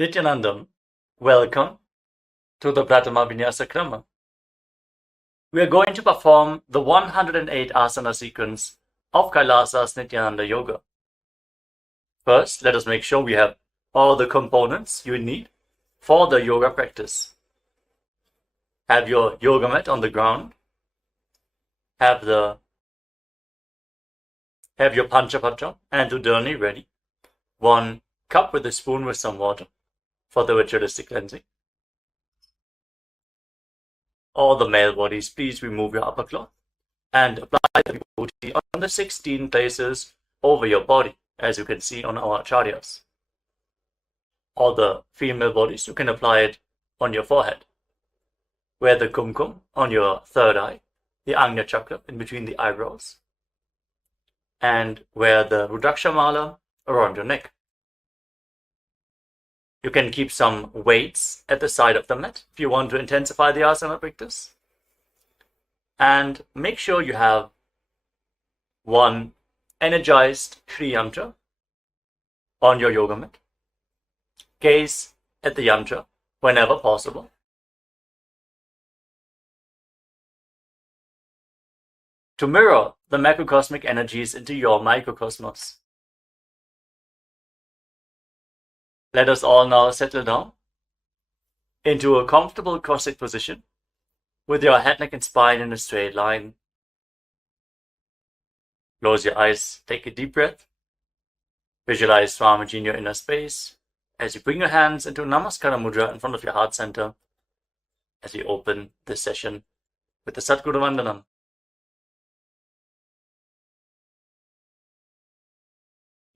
Nithyanandam, welcome to the Prathama Vinyasa Krama. We are going to perform the 108 Asana sequence of KAILASA's Nithyananda Yoga. First, let us make sure we have all the components you need for the yoga practice. Have your yoga mat on the ground. Have your Panchapatra and Udani ready. 1 cup with a spoon with some water for the ritualistic cleansing. All the male bodies, please remove your upper cloth and apply the vibhuti on the 16 places over your body, as you can see on our acharyas. All the female bodies, you can apply it on your forehead. Wear the kumkum on your third eye, the Agnya chakra in between the eyebrows, and wear the Rudraksha mala around your neck. You can keep some weights at the side of the mat if you want to intensify the asana practice. And make sure you have 1 energized Shri Yantra on your yoga mat. Gaze at the yantra whenever possible. To mirror the macrocosmic energies into your microcosmos. Let us all now settle down into a comfortable cross-legged position with your head, neck and spine in a straight line. Close your eyes, take a deep breath. Visualize Swamiji in your inner space as you bring your hands into Namaskara Mudra in front of your heart center as we open this session with the Satguru Vandanam.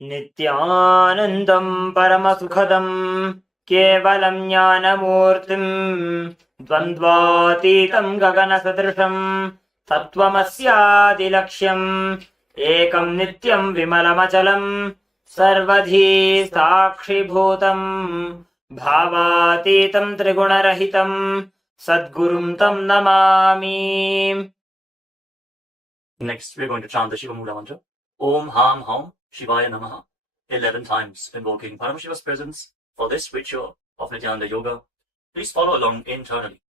Nithyanandam Paramasukhadam Kevalam Jnanamurtim Dvandvatitam Gaganasadrisham Tattvamasyadilaksham Ekam Nityam Vimalamachalam Sarvadhi Sakshibhutam Bhavatitam Trigunarahitam Sadgurum Tam Namami. Next, we are going to chant the Shiva Mula mantra. Om Ham Ham Shivaya Namaha 11 times, invoking Paramashiva's presence for this ritual of Nithyananda Yoga. Please follow along internally.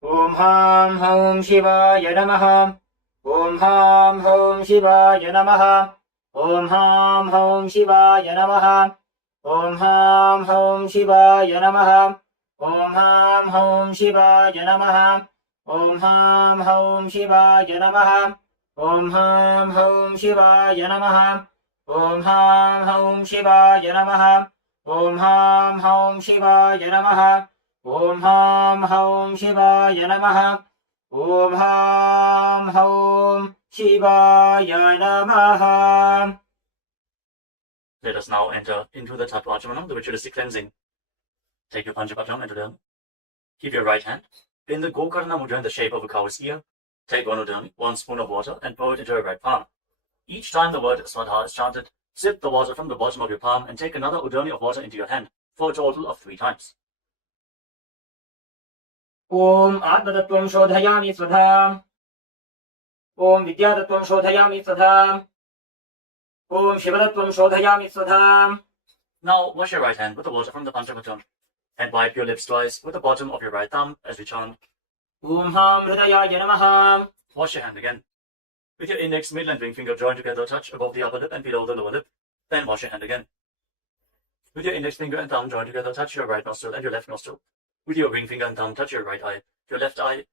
Om Ham Ham Shivaya Namaha. Om Ham Ham Shivaya Namaha. Om Ham Ham Shivaya Namaha. Om Ham Ham Shivaya Namaha. Om Ham Ham Shivaya Namaha. Om Ham Ham Shivaya Namaha. Om Ham Ham Shivaya Namaha. Om Ham Ham Shivaya Namaha. Om Ham Ham Shivaya Namaha. Om Ham Ham Shivaya Namaha. Om Ham Ham Shivaya Namaha. Let us now enter into the Tattvachamanam, the ritualistic cleansing. Take your Panchapatram and Udani. Keep your right hand in the Gokarna Mudra in the shape of a cow's ear. Take 1 Udani, 1 spoon of water, and pour it into your right palm. Each time the word Swadha is chanted, sip the water from the bottom of your palm and take another Udani of water into your hand, for a total of 3 times. Om Atmatattvam Shodhayami Swadha. Om Vidyatattvam Shodhayami Swadha. Om Shivatattvam Shodhayami Swadha. Now wash your right hand with the water from the Panchapatram and wipe your lips twice with the bottom of your right thumb as we chant Om Ham Hridayaya Namaha. Wash your hand again. With your index, middle and ring finger joined together, touch above the upper lip and below the lower lip. Then wash your hand again. With your index finger and thumb joined together, touch your right nostril and your left nostril. With your ring finger and thumb, touch your right eye,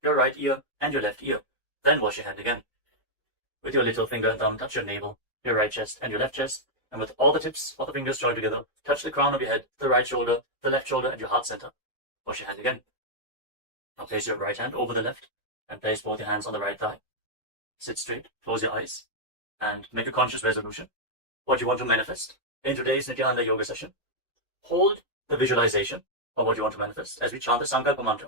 your right ear, and your left ear. Then wash your hand again. With your little finger and thumb, touch your navel, your right chest, and your left chest. And with all the tips of the fingers joined together, touch the crown of your head, the right shoulder, the left shoulder, and your heart center. Wash your hand again. Now place your right hand over the left and place both your hands on the right thigh. Sit straight, close your eyes, and make a conscious resolution. What you want to manifest in today's Nithyananda Yoga session. Hold the visualization of what you want to manifest as we chant the Sankalpa mantra.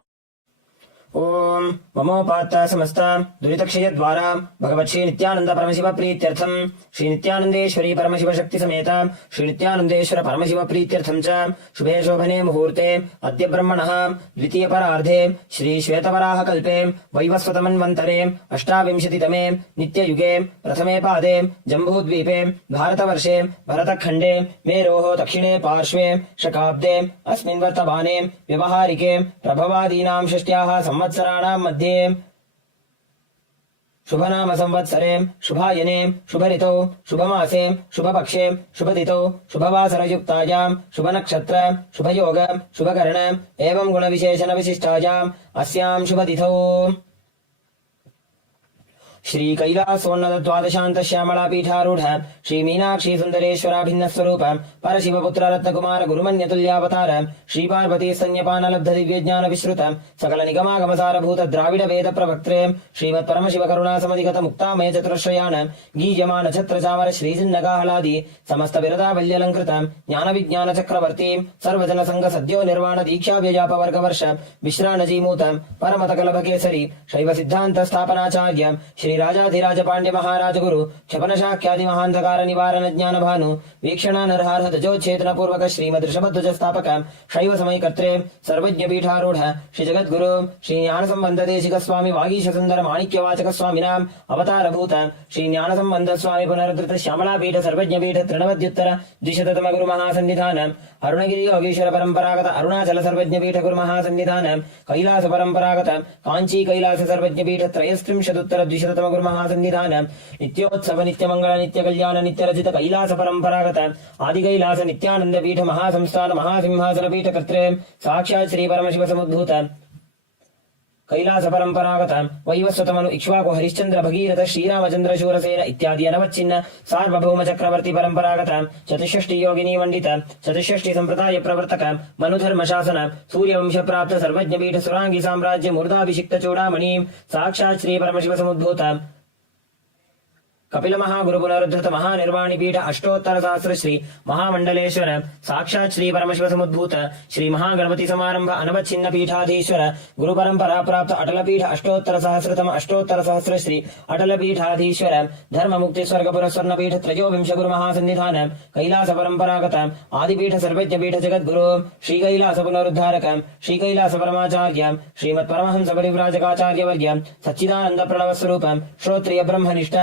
ओम ममोपात्ता समस्त दुरितक्षय द्वारा भगवत् श्री नित्यानंद परमशिव प्रीत्यर्थम श्री नित्यानंदेश्वरी परमशिव शक्ति समेत श्री नित्यानंदेश्वर परमशिव प्रीत्यर्थम च शुभे शोभने मुहूर्ते अद्य ब्रह्मणः द्वितीय परार्धे श्री श्वेतवराह कल्पे वैवस्वतमन्वन्तरे अष्टाविंशतितमे नित्ययुगे प्रथमे पादे जम्बूद्वीपे भारतवर्षे भरतखण्डे मेरोः दक्षिणे पार्श्वे शकाब्दे अस्मिन् वर्तमाने व्यवहारिके प्रभवादीनां षष्ट्याः संवत्सराणां मध्ये शुभनाम संवत्सरे शुभायने शुभऋतौ शुभमासे शुभपक्षे शुभतिथौ शुभवासरयुक्तायां शुभनक्षत्र शुभयोग शुभकर्ण एवं गुणविशेषण विशिष्टायाम् अस्यां शुभतिथौ श्री कैलासोन्नत द्वादशांत श्यामला पीठारूढ़ श्री मीनाक्षी सुंदरेश्वराभिन्न स्वरूप परशिवपुत्र रत्नकुमार गुरुमन्यतुल्यावतार श्री पार्वती स्तन्यपान लब्ध दिव्य ज्ञान विश्रुत सकल निगमागमसार भूत द्राविड वेद प्रवक्त्रे श्रीमत् परमशिव करुणा समधिगत मुक्तामय चतुरश्रयान गीयमान छत्र चामर श्री जिन्नगाहलादि समस्त विरदावल्यलंकृत ज्ञान विज्ञान चक्रवर्ती सर्वजन संघ सद्यो निर्वाण दीक्षा व्यजाप वर्ग वर्ष विश्राणजीमूत परमत कलभ केसरी शैव सिद्धांत स्थापनाचार्य श्री राजाधिराज पांड्य महाराज गुरु क्षपन शाख्यादि महांधकार निवारण ज्ञान भानु वीक्षणा नरहार तजोच्छेदन पूर्वक श्रीमद ऋषभध्वज स्थापक शैव समय कर्त्रे सर्वज्ञ पीठारूढ़ श्री जगद्गुरु श्री ज्ञान संबंध देशिक स्वामी वागीश सुंदर माणिक्य वाचक स्वामिनां अवतार भूत श्री ज्ञान संबंध स्वामी पुनरुद्धृत श्यामला पीठ सर्वज्ञ पीठ तृणवद्युत्तर द्विशततम गुरु महासन्निधान अरुणगिरि योगीश्वर परंपरागत अरुणाचल सर्वज्ञ पीठ गुरु महासन्निधान कैलास परंपरागत कांची कैलास सर्वज्ञ पीठ त्रयस्त्रिंशदुत्तर द्विशततम गुरु महासन्निधान नित्योत्सव नित्य मंगल नित्य कल्याण नित्य रचित कैलास परंपरागत आदि कैलास नित्यानंद पीठ महासंस्थान महासिंहासन पीठ कर्त्रे साक्षात् श्री परमशिव समुद्भूत कैलास परंपरागत वैवस्वतमनु इक्ष्वाकु हरिश्चंद्र भगीरथ श्रीरामचंद्र शूरसेन इत्यादि अनवच्छिन्न सार्वभौम चक्रवर्ती परंपरागत चतुष्षष्टि योगिनी मंडित चतुष्षष्टि संप्रदाय प्रवर्तक मनुधर्म शासन सूर्यवंश प्राप्त सर्वज्ञ पीठ सुरांगी साम्राज्य मूर्धाभिषिक्त चूड़ामणि साक्षात् श्री परमशिव समुद्भूत कपिल महागुरु पुनरुद्धृत महानिर्वाणी पीठ अष्टोत्तर सहस्र श्री महामंडलेश्वर साक्षात् श्री परमशिव समुद्भूत श्री महागणपति समारंभ अनवच्छिन्न पीठाधीश्वर गुरु परंपरा प्राप्त अटल पीठ अष्टोत्तर सहस्रतम अष्टोत्तर सहस्र श्री अटल पीठाधीश्वर धर्म मुक्ति स्वर्गपुर स्वर्ण पीठ त्रयोविंश गुरु महासन्निधान कैलास परंपरागत आदिपीठ सर्वज्ञ पीठ जगद्गुरु श्री कैलास पुनरुद्धारक श्री कैलास परमाचार्य श्रीमत् परमहंस परिव्राजकाचार्य वर्य सच्चिदानंद प्रणव स्वरूप श्रोत्रिय ब्रह्मनिष्ठ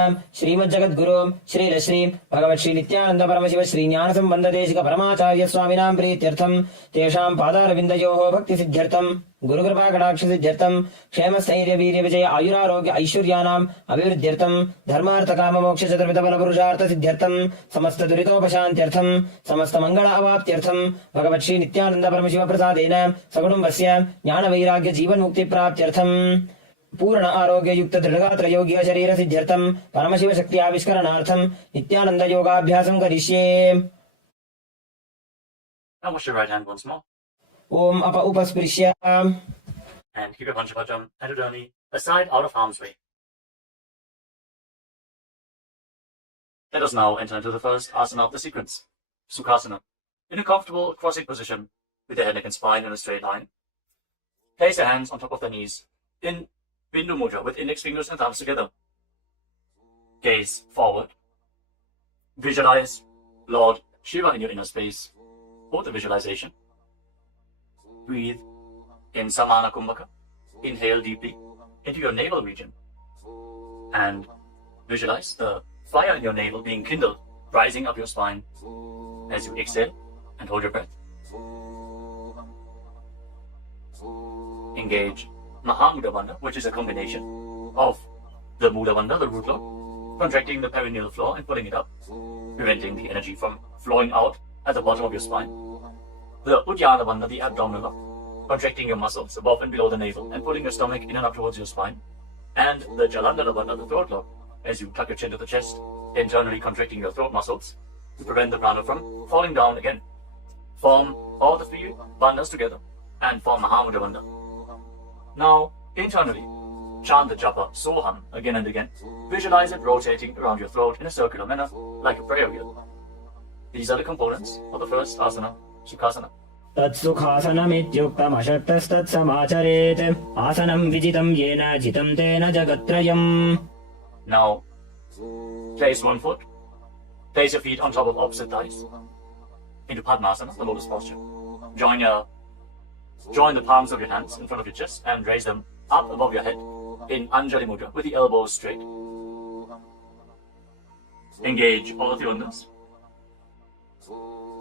श्रीमज्जगद्गुरु श्री भगवत् श्री नित्यानंद परमशिव श्री ज्ञान संबंध देशिक परमाचार्य स्वामिनां प्रीत्यर्थम तेषां पादारविन्दयोः भक्ति सिद्ध्यर्थम गुरुकृपा कटाक्ष सिद्ध्यर्थम क्षेम स्थैर्य वीर्य विजय आयुरारोग्य ऐश्वर्यानाम् अभिवृद्ध्यर्थम धर्मार्थ काम मोक्ष चतुर्विध फल पुरुषार्थ सिद्ध्यर्थम समस्त दुरितोपशान्त्यर्थम समस्त मंगल अवाप्त्यर्थम भगवत् श्री नित्यानंद परमशिव प्रसादेन सकुटुम्बस्य ज्ञान वैराग्य जीवन मुक्ति प्राप्त्यर्थम पूर्ण आरोग्य युक्त दृढ़गात्र योगी शरीर सिद्ध्यर्थम परमशिव शक्ति आविष्करणार्थम नित्यानंद योगाभ्यासं करिष्ये। Now wash your right hand once more. ओम अप उपस्पृश्य And keep your Panchapajam and Udani aside out of harm's way. Let us now enter into the first asana of the sequence, Sukhasana. In a comfortable cross-legged position with your head, neck and spine in a straight line. Place your hands on top of the knees in Bindu Mudra with index fingers and thumbs together. Gaze forward. Visualize Lord Shiva in your inner space. Hold the visualization. Breathe in Samana Kumbhaka. Inhale deeply into your navel region. And visualize the fire in your navel being kindled, rising up your spine as you exhale and hold your breath. Engage Mahamudra Bandha, which is a combination of the Mula Bandha, the root lock, contracting the perineal floor and pulling it up, preventing the energy from flowing out at the bottom of your spine. The Uddiyana Bandha, the abdominal lock, contracting your muscles above and below the navel and pulling your stomach in and up towards your spine. And the Jalandhara Bandha, the throat lock, as you tuck your chin to the chest, internally contracting your throat muscles to prevent the prana from falling down again. Form all the three bandhas together and form Mahamudra Bandha. Now, internally, chant the japa, Soham, again and again. Visualize it rotating around your throat in a circular manner, like a prayer wheel. These are the components of the first asana, Sukhasana. तत्सुखासनमित्युक्तमशक्तस्तत्समाचरेत् आसनं विजितं येन जितं तेन जगत्त्रयम्. Now, place one foot, place your feet on top of opposite thighs, into Padmasana, the lotus posture. Join the palms of your hands in front of your chest and raise them up above your head in Anjali Mudra with the elbows straight. Engage all of the Uddhas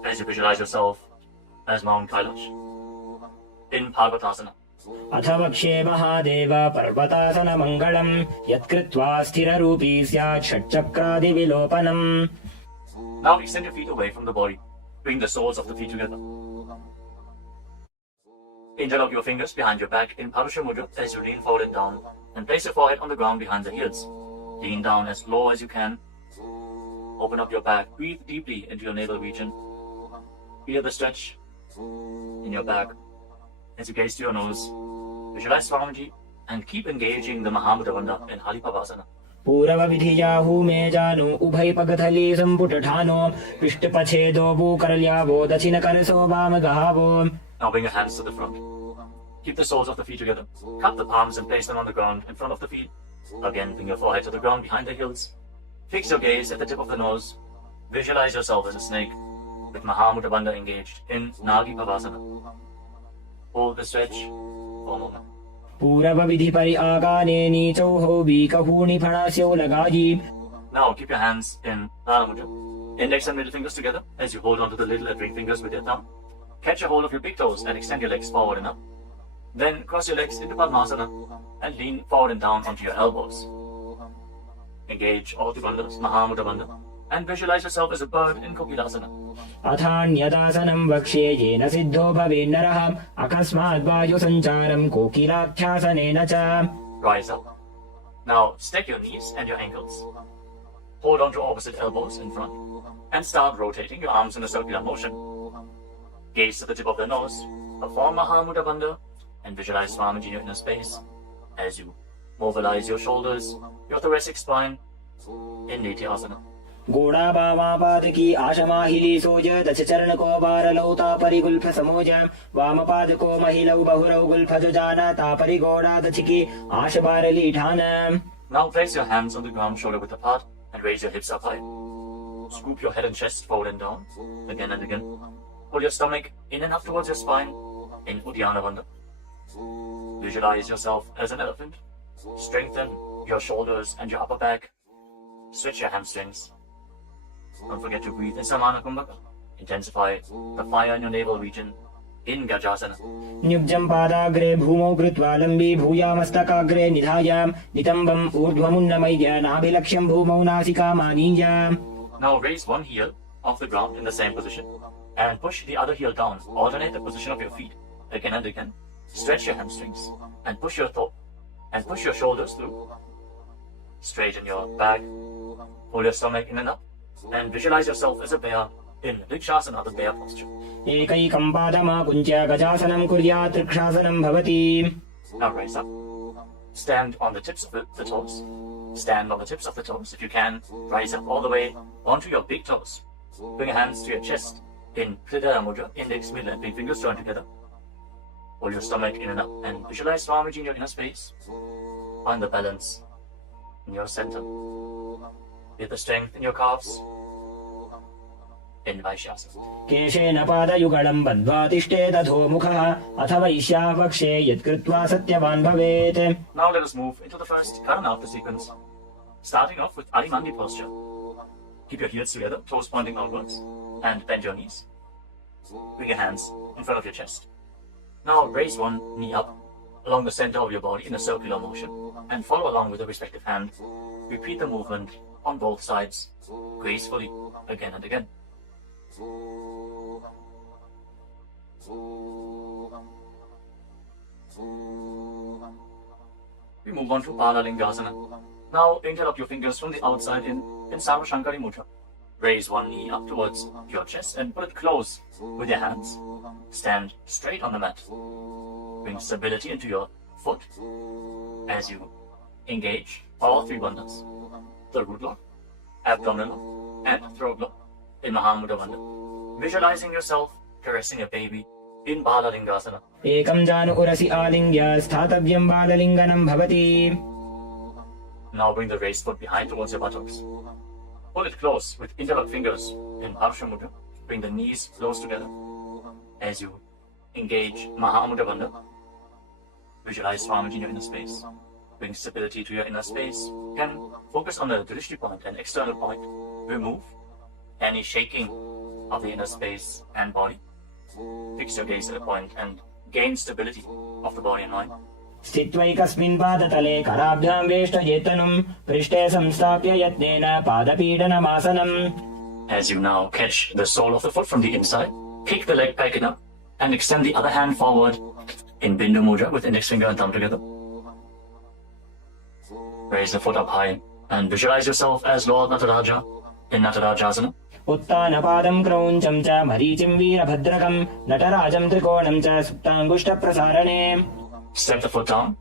as you visualize yourself as Mount Kailash in Parvatasana. अथ वक्ष्ये महादेव पर्वतासनमङ्गलम् यत्कृत्वा स्थिररूपी स्यात् षट्चक्रादिविलोपनम्. Now extend your feet away from the body. Bring the soles of the feet together. Interlock your fingers behind your back in Parusha Mudra as you lean forward and down, and place your forehead on the ground behind the heels. Lean down as low as you can. Open up your back. Breathe deeply into your navel region. Feel the stretch in your back. As you gaze to your nose, visualize Swamiji and keep engaging the Mahamudra Bandha in Halipavasana. पूर्वविधियाहू मे जानु उभय पगथली संपुटठानो पृष्ठपछेदो भूकरल्यावो दक्षिणकरसो वामगहावो. Now bring your hands to the front. Keep the soles of the feet together. Cup the palms and place them on the ground in front of the feet. Again, bring your forehead to the ground behind the heels. Fix your gaze at the tip of the nose. Visualize yourself as a snake with Mahamudra Bandha engaged in Nagi Pavasana. Hold the stretch for a moment. पूर्वविधि परि आगाने नीचौहो बीकहूणि फणास्यौ लगायि. Now keep your hands in Prana Mudra. Index and middle fingers together as you hold onto the little and ring fingers with your thumb. Catch a hold of your big toes and extend your legs forward and up. Then cross your legs into Padmasana and lean forward and down onto your elbows. Engage all the bandhas, Mahamudra Bandha, and visualize yourself as a bird in Kokilasana. अथान्यदासनं वक्ष्ये येन सिद्धो भवेन्नरः अकस्मात् वायुसञ्चारं कोकिलाख्यासनेन च. Rise up. Now stack your knees and your ankles. Hold on to opposite elbows in front and start rotating your arms in a circular motion. Gaze to the tip of the nose, perform Mahamudra Bandha, and visualize Swamiji in your inner space as you mobilize your shoulders, your thoracic spine in Nithyananda. गोड़ा वामापाद की आशमाहिली सोज दश चरण को बार लौता परिगुल्फ समोज वामपाद को महिलौ बहुरौ गुल्फज जाना तापरि गोड़ा दछ की आश बारली ठान. Now place your hands on the ground shoulder width apart and raise your hips up high. Scoop your head and chest forward and down again and again. Pull your stomach in and up towards your spine in Uddiyana Bandha. Visualize yourself as an elephant. Strengthen your shoulders and your upper back. Stretch your hamstrings. Don't forget to breathe in Samana Kumbhaka. Intensify the fire in your navel region in Gajasana. न्युब्जं पादाग्रे भूमौ कृत्वा लम्बी भूयामस्तकाग्रे निधायाम नितम्बम् ऊर्ध्वमुन्नमय्य नाभिलक्ष्यं भूमौ नासिकामानीय. Now raise one heel off the ground in the same position and push the other heel down. Alternate the position of your feet again and again. Stretch your hamstrings and push your shoulders through. Straighten your back. Pull your stomach in and up. And visualize yourself as a bear in Vrikshasana, the bear posture. एकैकं पादमाकुञ्च्य गजासनं कुर्यात् वृक्षासनं भवति. Now rise up. Stand on the tips of the toes. Stand on the tips of the toes. If you can, rise up all the way onto your big toes. Bring your hands to your chest in Hridaya Mudra, index, middle and big fingers joined together. Hold your stomach in and up and visualize Swamiji in your inner space. Find the balance in your center. Feel the strength in your calves. In Vaishyasa. केशेन पादयुगलं बद्ध्वा तिष्ठेदधो मुखः अथ वैश्याः वक्ष्ये यत्कृत्वा सत्यवान् भवेत्. Now let us move into the first Karnavta sequence. Starting off with Arimandi posture. Keep your heels together, toes pointing outwards, and bend your knees. Bring your hands in front of your chest. Now raise one knee up along the center of your body in a circular motion and follow along with the respective hand. Repeat the movement on both sides gracefully again and again. We move on to Balalingasana. Now interlock your fingers from the outside in Sarvashankari Mudra. Raise one knee up towards your chest and pull it close with your hands. Stand straight on the mat. Bring stability into your foot as you engage all three bandhas. The root lock, abdominal lock, and throat lock in Mahamudra Bandha. Visualizing yourself caressing a baby in Balalingasana. Ekam janu urasi alingya sthatavyam balalinganam bhavati. Now bring the raised foot behind towards your buttocks. Pull it close with interlocked fingers in Parsha Mudra. Bring the knees close together as you engage Mahamudra Bandha. Visualize Swamiji in your inner space. Bring stability to your inner space. You can focus on the drishti point and external point. Remove any shaking of the inner space and body. Fix your gaze at a point and gain stability of the body and mind. स्थित्वैकस्मिन् पादतले कराभ्यां वेष्टयेतनुम् पृष्ठे संस्थाप्य यत्नेन पादपीडनमासनम्. As you now catch the sole of the foot from the inside, kick the leg back up and extend the other hand forward in Bindu Mudra with index finger and thumb together. Raise the foot up high and visualize yourself as Lord Nataraja in Natarajasana. उत्तानपादं क्रौञ्चं च मरीचिं वीरभद्रकं नटराजं त्रिकोणं च सुप्ताङ्गुष्ठप्रसारणे. Step the foot down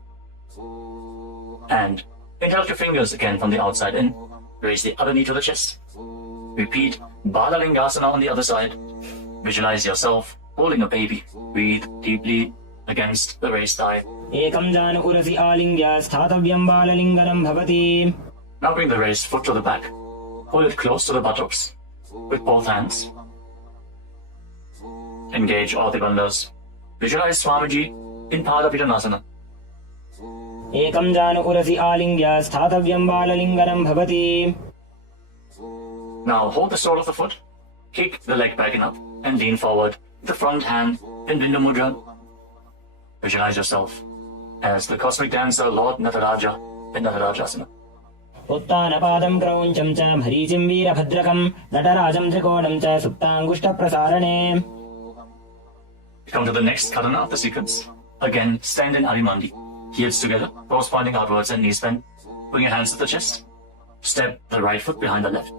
and interlock your fingers again from the outside in. Raise the other knee to the chest. Repeat Balalingasana on the other side. Visualize yourself holding a baby. Breathe deeply against the raised thigh. एकं जानु उरसि आलिङ्ग्य स्थातव्यं बाललिङ्गनं भवति. Now bring the raised foot to the back. Hold it close to the buttocks with both hands. Engage all the bandhas. Visualize Swamiji in Padapitanasana. एकं जानु उरसि आलिङ्ग्य स्थातव्यं बाललिङ्गनं भवति. Now hold the sole of the foot, kick the leg back and up, and lean forward with the front hand in Bindu Mudra. Visualize yourself as the cosmic dancer Lord Nataraja in Natarajasana. उत्तानपादं क्रौञ्चं च मरीचिं वीरभद्रकं नटराजं त्रिकोणं च सुप्ताङ्गुष्ठप्रसारणे. Come to the next karana of the sequence. Again, stand in Arimandi. Heels together, toes pointing outwards and knees bent. Bring your hands to the chest. Step the right foot behind the left.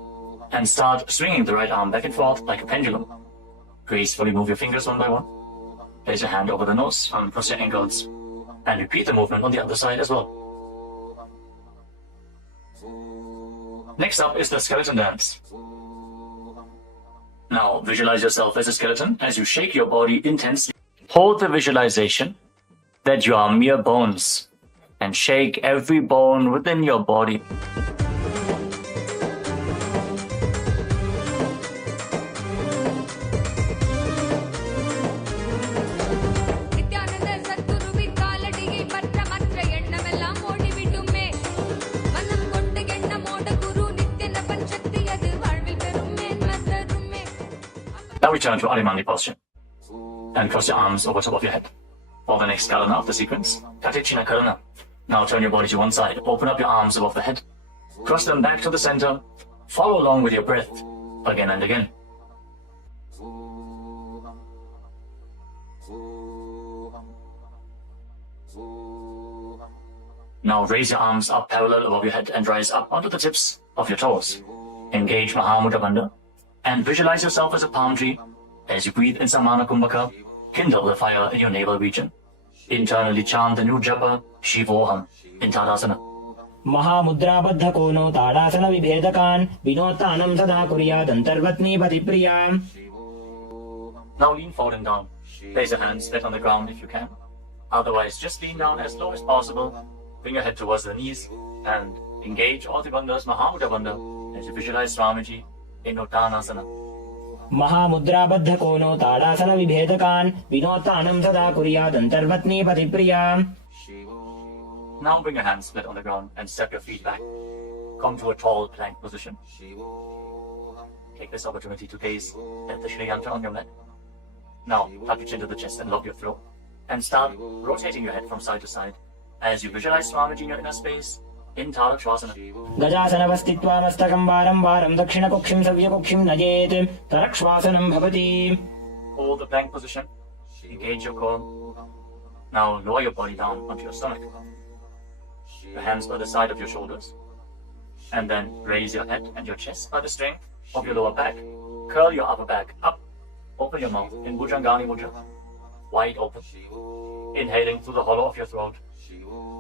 And start swinging the right arm back and forth like a pendulum. Gracefully move your fingers one by one. Place your hand over the nose, cross your ankles. And repeat the movement on the other side as well. Next up is the skeleton dance. Now visualize yourself as a skeleton as you shake your body intensely. Hold the visualization that you are mere bones and shake every bone within your body. Now return to Arimandi posture and cross your arms over top of your head. For the next karana of the sequence, Katechina Karana. Now turn your body to one side, open up your arms above the head, cross them back to the center, follow along with your breath again and again. Now raise your arms up parallel above your head and rise up onto the tips of your toes. Engage Mahamudra Bandha and visualize yourself as a palm tree. As you breathe in Samana Kumbhaka, kindle the fire in your navel region. Internally chant the new japa, Shivoham, in Tadasana. महामुद्राबद्ध कोनो ताडासन विभेदकान् विनोत्तानं सदा कुर्यात् अन्तर्वत्नी पतिप्रिया. Now lean forward and down. Place your hands flat on the ground if you can. Otherwise, just lean down as low as possible. Bring your head towards the knees and engage all the bandhas, Mahamudra Bandha, as you visualize Swamiji in Uttanasana. महामुद्राबद्ध कोनो ताडासन विभेदकान् विनोत्तानं सदा कुर्यात् अन्तर्वत्नी पतिप्रिया. Now bring your hands flat on the ground and step your feet back. Come to a tall plank position. Take this opportunity to gaze at the Shri Yantra on your mat. Now tuck your chin to the chest and lock your throat. And start rotating your head from side to side as you visualize Swamiji in your inner space in Tarakshvasana. गजासनवस्थित्वा मस्तकं वारं वारं दक्षिणकुक्षिं सव्यकुक्षिं नयेत् तरक्ष्वासनं भवति. Hold the plank position. Engage your core. Now lower your body down onto your stomach. Your hands by the side of your shoulders. And then raise your head and your chest by the strength of your lower back. Curl your upper back up. Open your mouth in Bhujangani Mudra. Wide open. Inhaling through the hollow of your throat.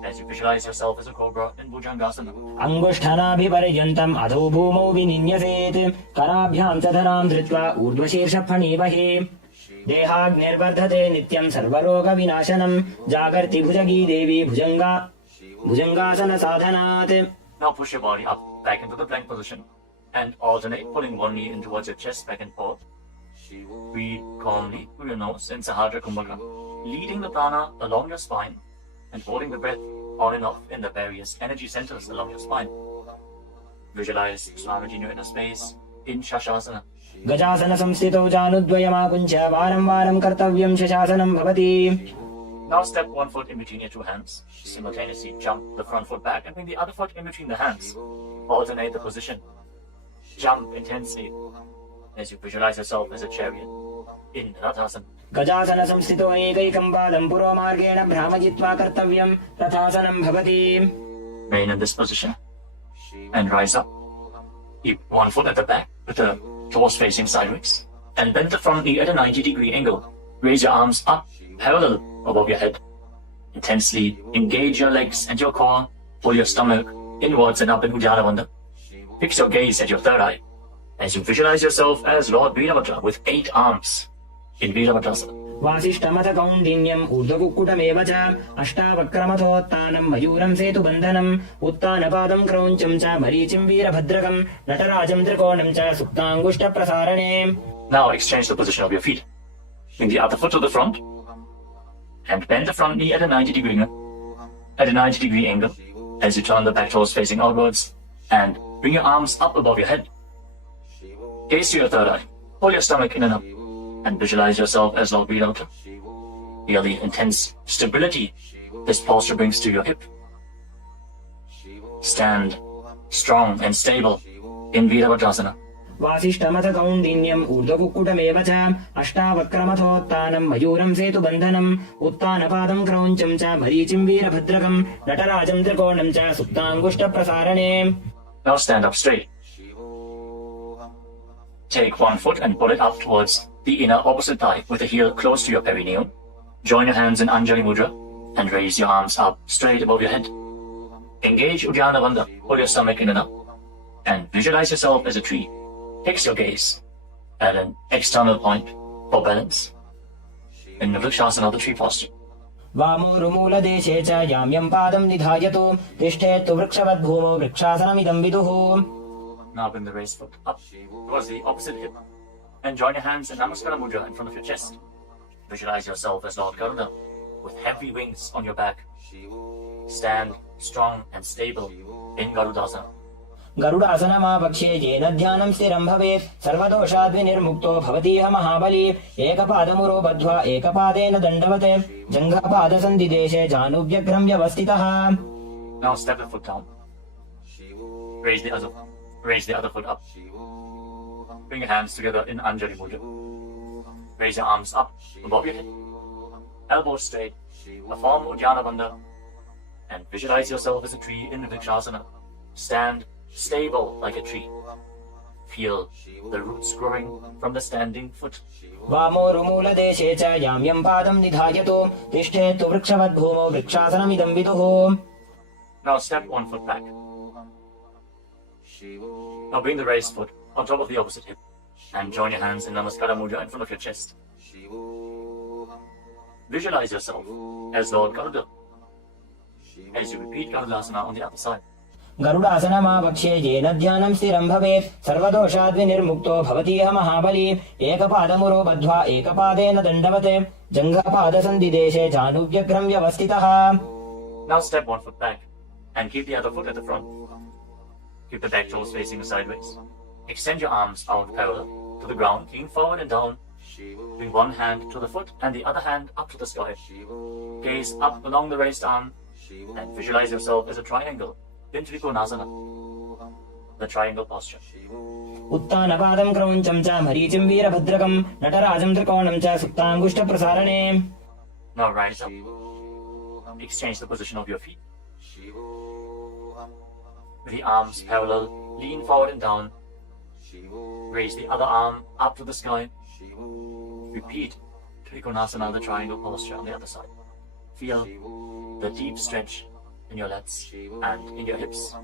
As you visualize yourself as a cobra in Bhujangasana. अंगुष्ठानाभिपर्यन्तम् अधो भूमौ विनिन्यसेत् कराभ्यां च धरां धृत्वा ऊर्ध्वशीर्षफणीवहे. देहाग्निर्वर्धते नित्यं सर्वरोगविनाशनं जागर्ति भुजगी देवी भुजंगासन साधनात्. Now push your body up, back into the plank position, and alternate pulling one knee in towards your chest, back and forth. Breathe calmly through your nose in Sahasrara Kumbhaka, leading the prana along your spine and holding the breath on and off in the various energy centers along your spine. Visualize Swamiji in your inner space in Shastasana. गजासन संस्थितौ जानुद्वयमाकुञ्च वारं वारं कर्तव्यं शशासनं भवति. Now step one foot in between your two hands. Simultaneously jump the front foot back and bring the other foot in between the hands. Alternate the position. Jump intensely as you visualize yourself as a chariot in Rathasana. गजासन संस्थितो एकैकं पादं पुरोमार्गेण भ्रामयित्वा कर्तव्यं रथासनं भवति. Remain in this position and rise up. Keep one foot at the back with the toes facing sideways and bend the front knee at a 90-degree angle. Raise your arms up parallel above your head. Intensely engage your legs and your core. Pull your stomach inwards and up in Uddiyana Bandha. Fix your gaze at your third eye as you visualize yourself as Lord Veerabhadra with 8 arms in Veerabhadrasana. वासिष्ठमथ कौण्डिन्यम् ऊर्ध्वकुक्कुटमेव च अष्टावक्रमथोत्तानं मयूरं सेतुबन्धनम् उत्तानपादं क्रौञ्चं च मरीचिं वीरभद्रकं नटराजं त्रिकोणं च सुप्ताङ्गुष्ठप्रसारणे. Now exchange the position of your feet. Bring the other foot to the front and bend the front knee at a 90-degree angle as you turn the back toes facing outwards and bring your arms up above your head. Gaze to your third eye. Pull your stomach in and up and visualize yourself as Lord Veerabhadra. Feel the intense stability this posture brings to your hip. Stand strong and stable in Veerabhadrasana. वासिष्ठमथ कौण्डिन्यम् ऊर्ध्वकुक्कुटमेव च अष्टावक्रमथोत्तानं मयूरं सेतुबन्धनम् उत्तानपादं क्रौञ्चं च मरीचिं वीरभद्रकं नटराजं त्रिकोणं च सुप्ताङ्गुष्ठप्रसारणे. Now stand up straight. Take one foot and pull it up towards the inner opposite thigh with the heel close to your perineum. Join your hands in Anjali Mudra and raise your arms up straight above your head. Engage Uddiyana Bandha. Pull your stomach in and up and visualize yourself as a tree. Fix your gaze at an external point for balance in the Vrikshasana, the tree posture. वामोरुमूलदेशे च याम्यं पादं निधायतु तिष्ठेत्तु वृक्षवद्भूमौ वृक्षासनमिदं विदुः. Now bring the raised foot up towards the opposite hip and join your hands in Namaskara Mudra in front of your chest. Visualize yourself as Lord Garuda with heavy wings on your back. Stand strong and stable in Garudasana. गरुडासनमापक्ष्ये येन ध्यानं स्थिरं भवेत् सर्वदोषाद्विनिर्मुक्तो भवतीह महाबली. एकपादमुरो बद्ध्वा एकपादेन दण्डवत् जङ्घपादसन्धिदेशे जानुभ्यग्रं व्यवस्थितः. Now step the foot down. Raise the other foot up. Bring your hands together in Anjali Mudra. Raise your arms up above your head. Elbows straight. Form Uddiyana Bandha. And visualize yourself as a tree in Vrikshasana. Stand stable like a tree. Feel the roots growing from the standing foot. वामोरुमूलदेशे च याम्यं पादं निधायतु तिष्ठेत्तु वृक्षवद्भूमौ वृक्षासनमिदं विदुः. Now step one foot back. Now bring the raised foot on top of the opposite hip and join your hands in Namaskara Mudra in front of your chest. Visualize yourself as Lord Garuda as you repeat Garudasana on the other side. गरुडासनमापक्ष्ये येन ध्यानं स्थिरं भवेत् सर्वदोषाद्विनिर्मुक्तो भवतीह महाबली. एकपादमुरो बद्ध्वा एकपादेन दण्डवत् जङ्घपादसन्धिदेशे जानुभ्यग्रं व्यवस्थितः. Now step one foot back and keep the other foot at the front. Keep the back toes facing sideways. Extend your arms out parallel to the ground, lean forward and down. Bring one hand to the foot and the other hand up to the sky. Gaze up along the raised arm and visualize yourself as a triangle in Trikonasana, the triangle posture. उत्तानपादं क्रौञ्चं च मरीचिं वीरभद्रकं नटराजं त्रिकोणं च सुप्ताङ्गुष्ठप्रसारणे. Now rise up. Exchange the position of your feet. With the arms parallel, lean forward and down. Raise the other arm up to the sky. Repeat Trikonasana, the triangle posture on the other side. Feel the deep stretch in your lats and in your hips.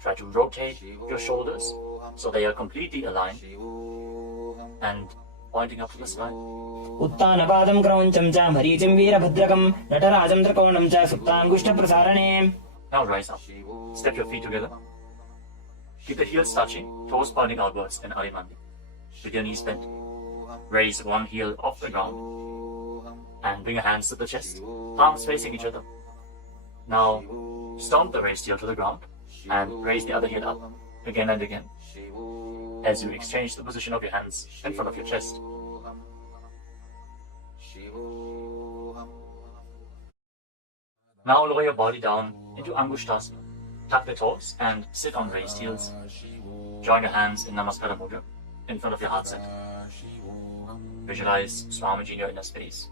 Try to rotate your shoulders so they are completely aligned and pointing up to the sky. उत्तानपादं क्रौञ्चं च मरीचिं वीरभद्रकं नटराजं त्रिकोणं च सुप्ताङ्गुष्ठप्रसारणे. Now rise up. Step your feet together. Keep the heels touching, toes pointing outwards in Arimandi. With your knees bent, raise one heel off the ground and bring your hands to the chest, palms facing each other. Now stomp the raised heel to the ground and raise the other heel up again and again as you exchange the position of your hands in front of your chest. Now lower your body down into Angushtasana. Tuck the toes and sit on raised heels. Join your hands in Namaskara Mudra in front of your heart center. Visualize Swamiji in your inner space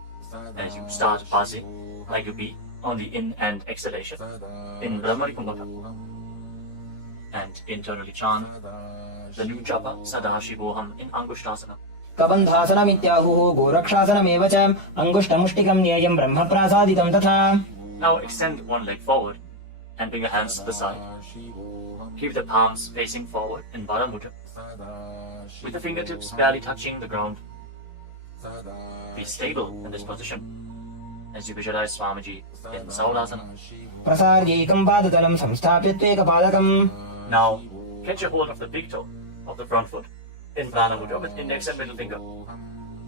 as you start buzzing like a bee on the in and exhalation in Brahmari Kumbhaka. And internally chant the new japa Sadashivoham in Angushtasana. कबन्धासनमित्याहुः गोरक्षासनमेव च अङ्गुष्ठमुष्टिकं न्येयं ब्रह्मप्रासादितं तथा. Now extend one leg forward and bring your hands to the side. Keep the palms facing forward in Vara Mudra, with the fingertips barely touching the ground. Be stable in this position as you visualize Swamiji in Saulasana. प्रसार्यैकं पादतलं संस्थाप्य त्वेकपादकम्. Now catch a hold of the big toe of the front foot in Prana Mudra with index and middle finger.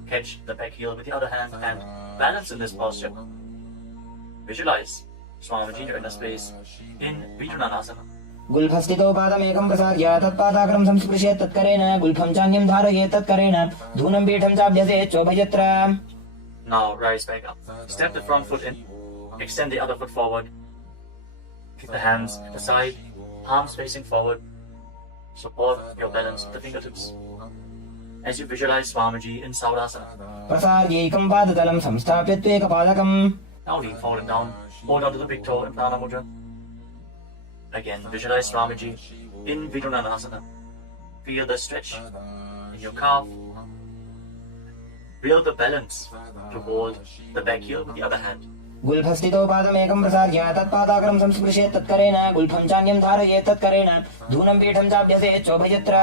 Catch the back heel with the other hand and balance in this posture. Visualize Swamiji in your inner space in Vinyasa. गुल्फस्थितो पादमेकं प्रसार्य तत्पादाग्रं संस्पृशेत् तत्करेण गुल्फं चान्यं धारयेत् तत्करेण धूनं पीठं चाभ्यसेत् चोभयत्र. Now rise back up. Step the front foot in. Extend the other foot forward. Keep the hands at the side, palms facing forward. Support your balance with the fingertips as you visualize Swamiji in Saurasana. प्रसार्यैकं पादतलं संस्थाप्य त्वेकपादकम्. Now lean forward and down. Hold on to the big toe in Prana Mudra. Again, visualize Swamiji in Vidunanasana. Feel the stretch in your calf. Build the balance to hold the back heel with the other hand. गुल्फस्थितो पादमेकं प्रसार्य तत्पादाग्रं संस्पृशेत् तत्करेण गुल्फं चान्यं धारयेत् तत्करेण धूनं पीठं चाभ्यसेत् चोभयत्र.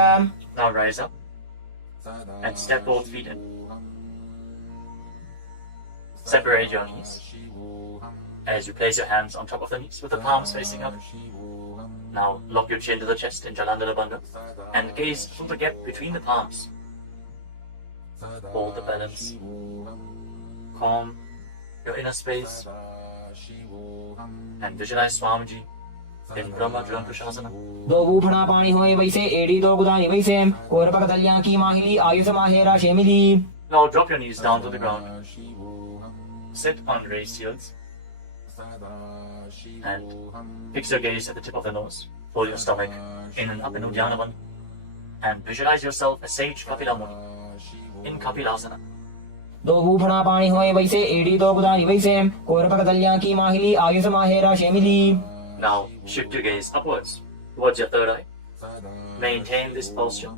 Now rise up and step both feet in. Separate your knees as you place your hands on top of the knees with the palms facing up. Now lock your chin to the chest in Jalandhara Bandha and gaze through the gap between the palms. Hold the balance. Calm your inner space and visualize Swamiji in Brahma Jalankashasana. दो बूफड़ा पानी होए वैसे एड़ी दो गुदानी वैसे कोरपक दलियां की माहिली आयुष माहेरा शेमिली. Now drop your knees down to the ground. Sit on raised heels and fix your gaze at the tip of the nose. Pull your stomach in and up in Uddiyana Bandha and visualize yourself as Sage Kapila Muni in Kapilasana. दो बूफड़ा पानी होए वैसे एड़ी दो गुदानी वैसे कोरपक दलियां की माहिली आयुष माहेरा शेमिली. Now shift your gaze upwards towards your third eye. Maintain this posture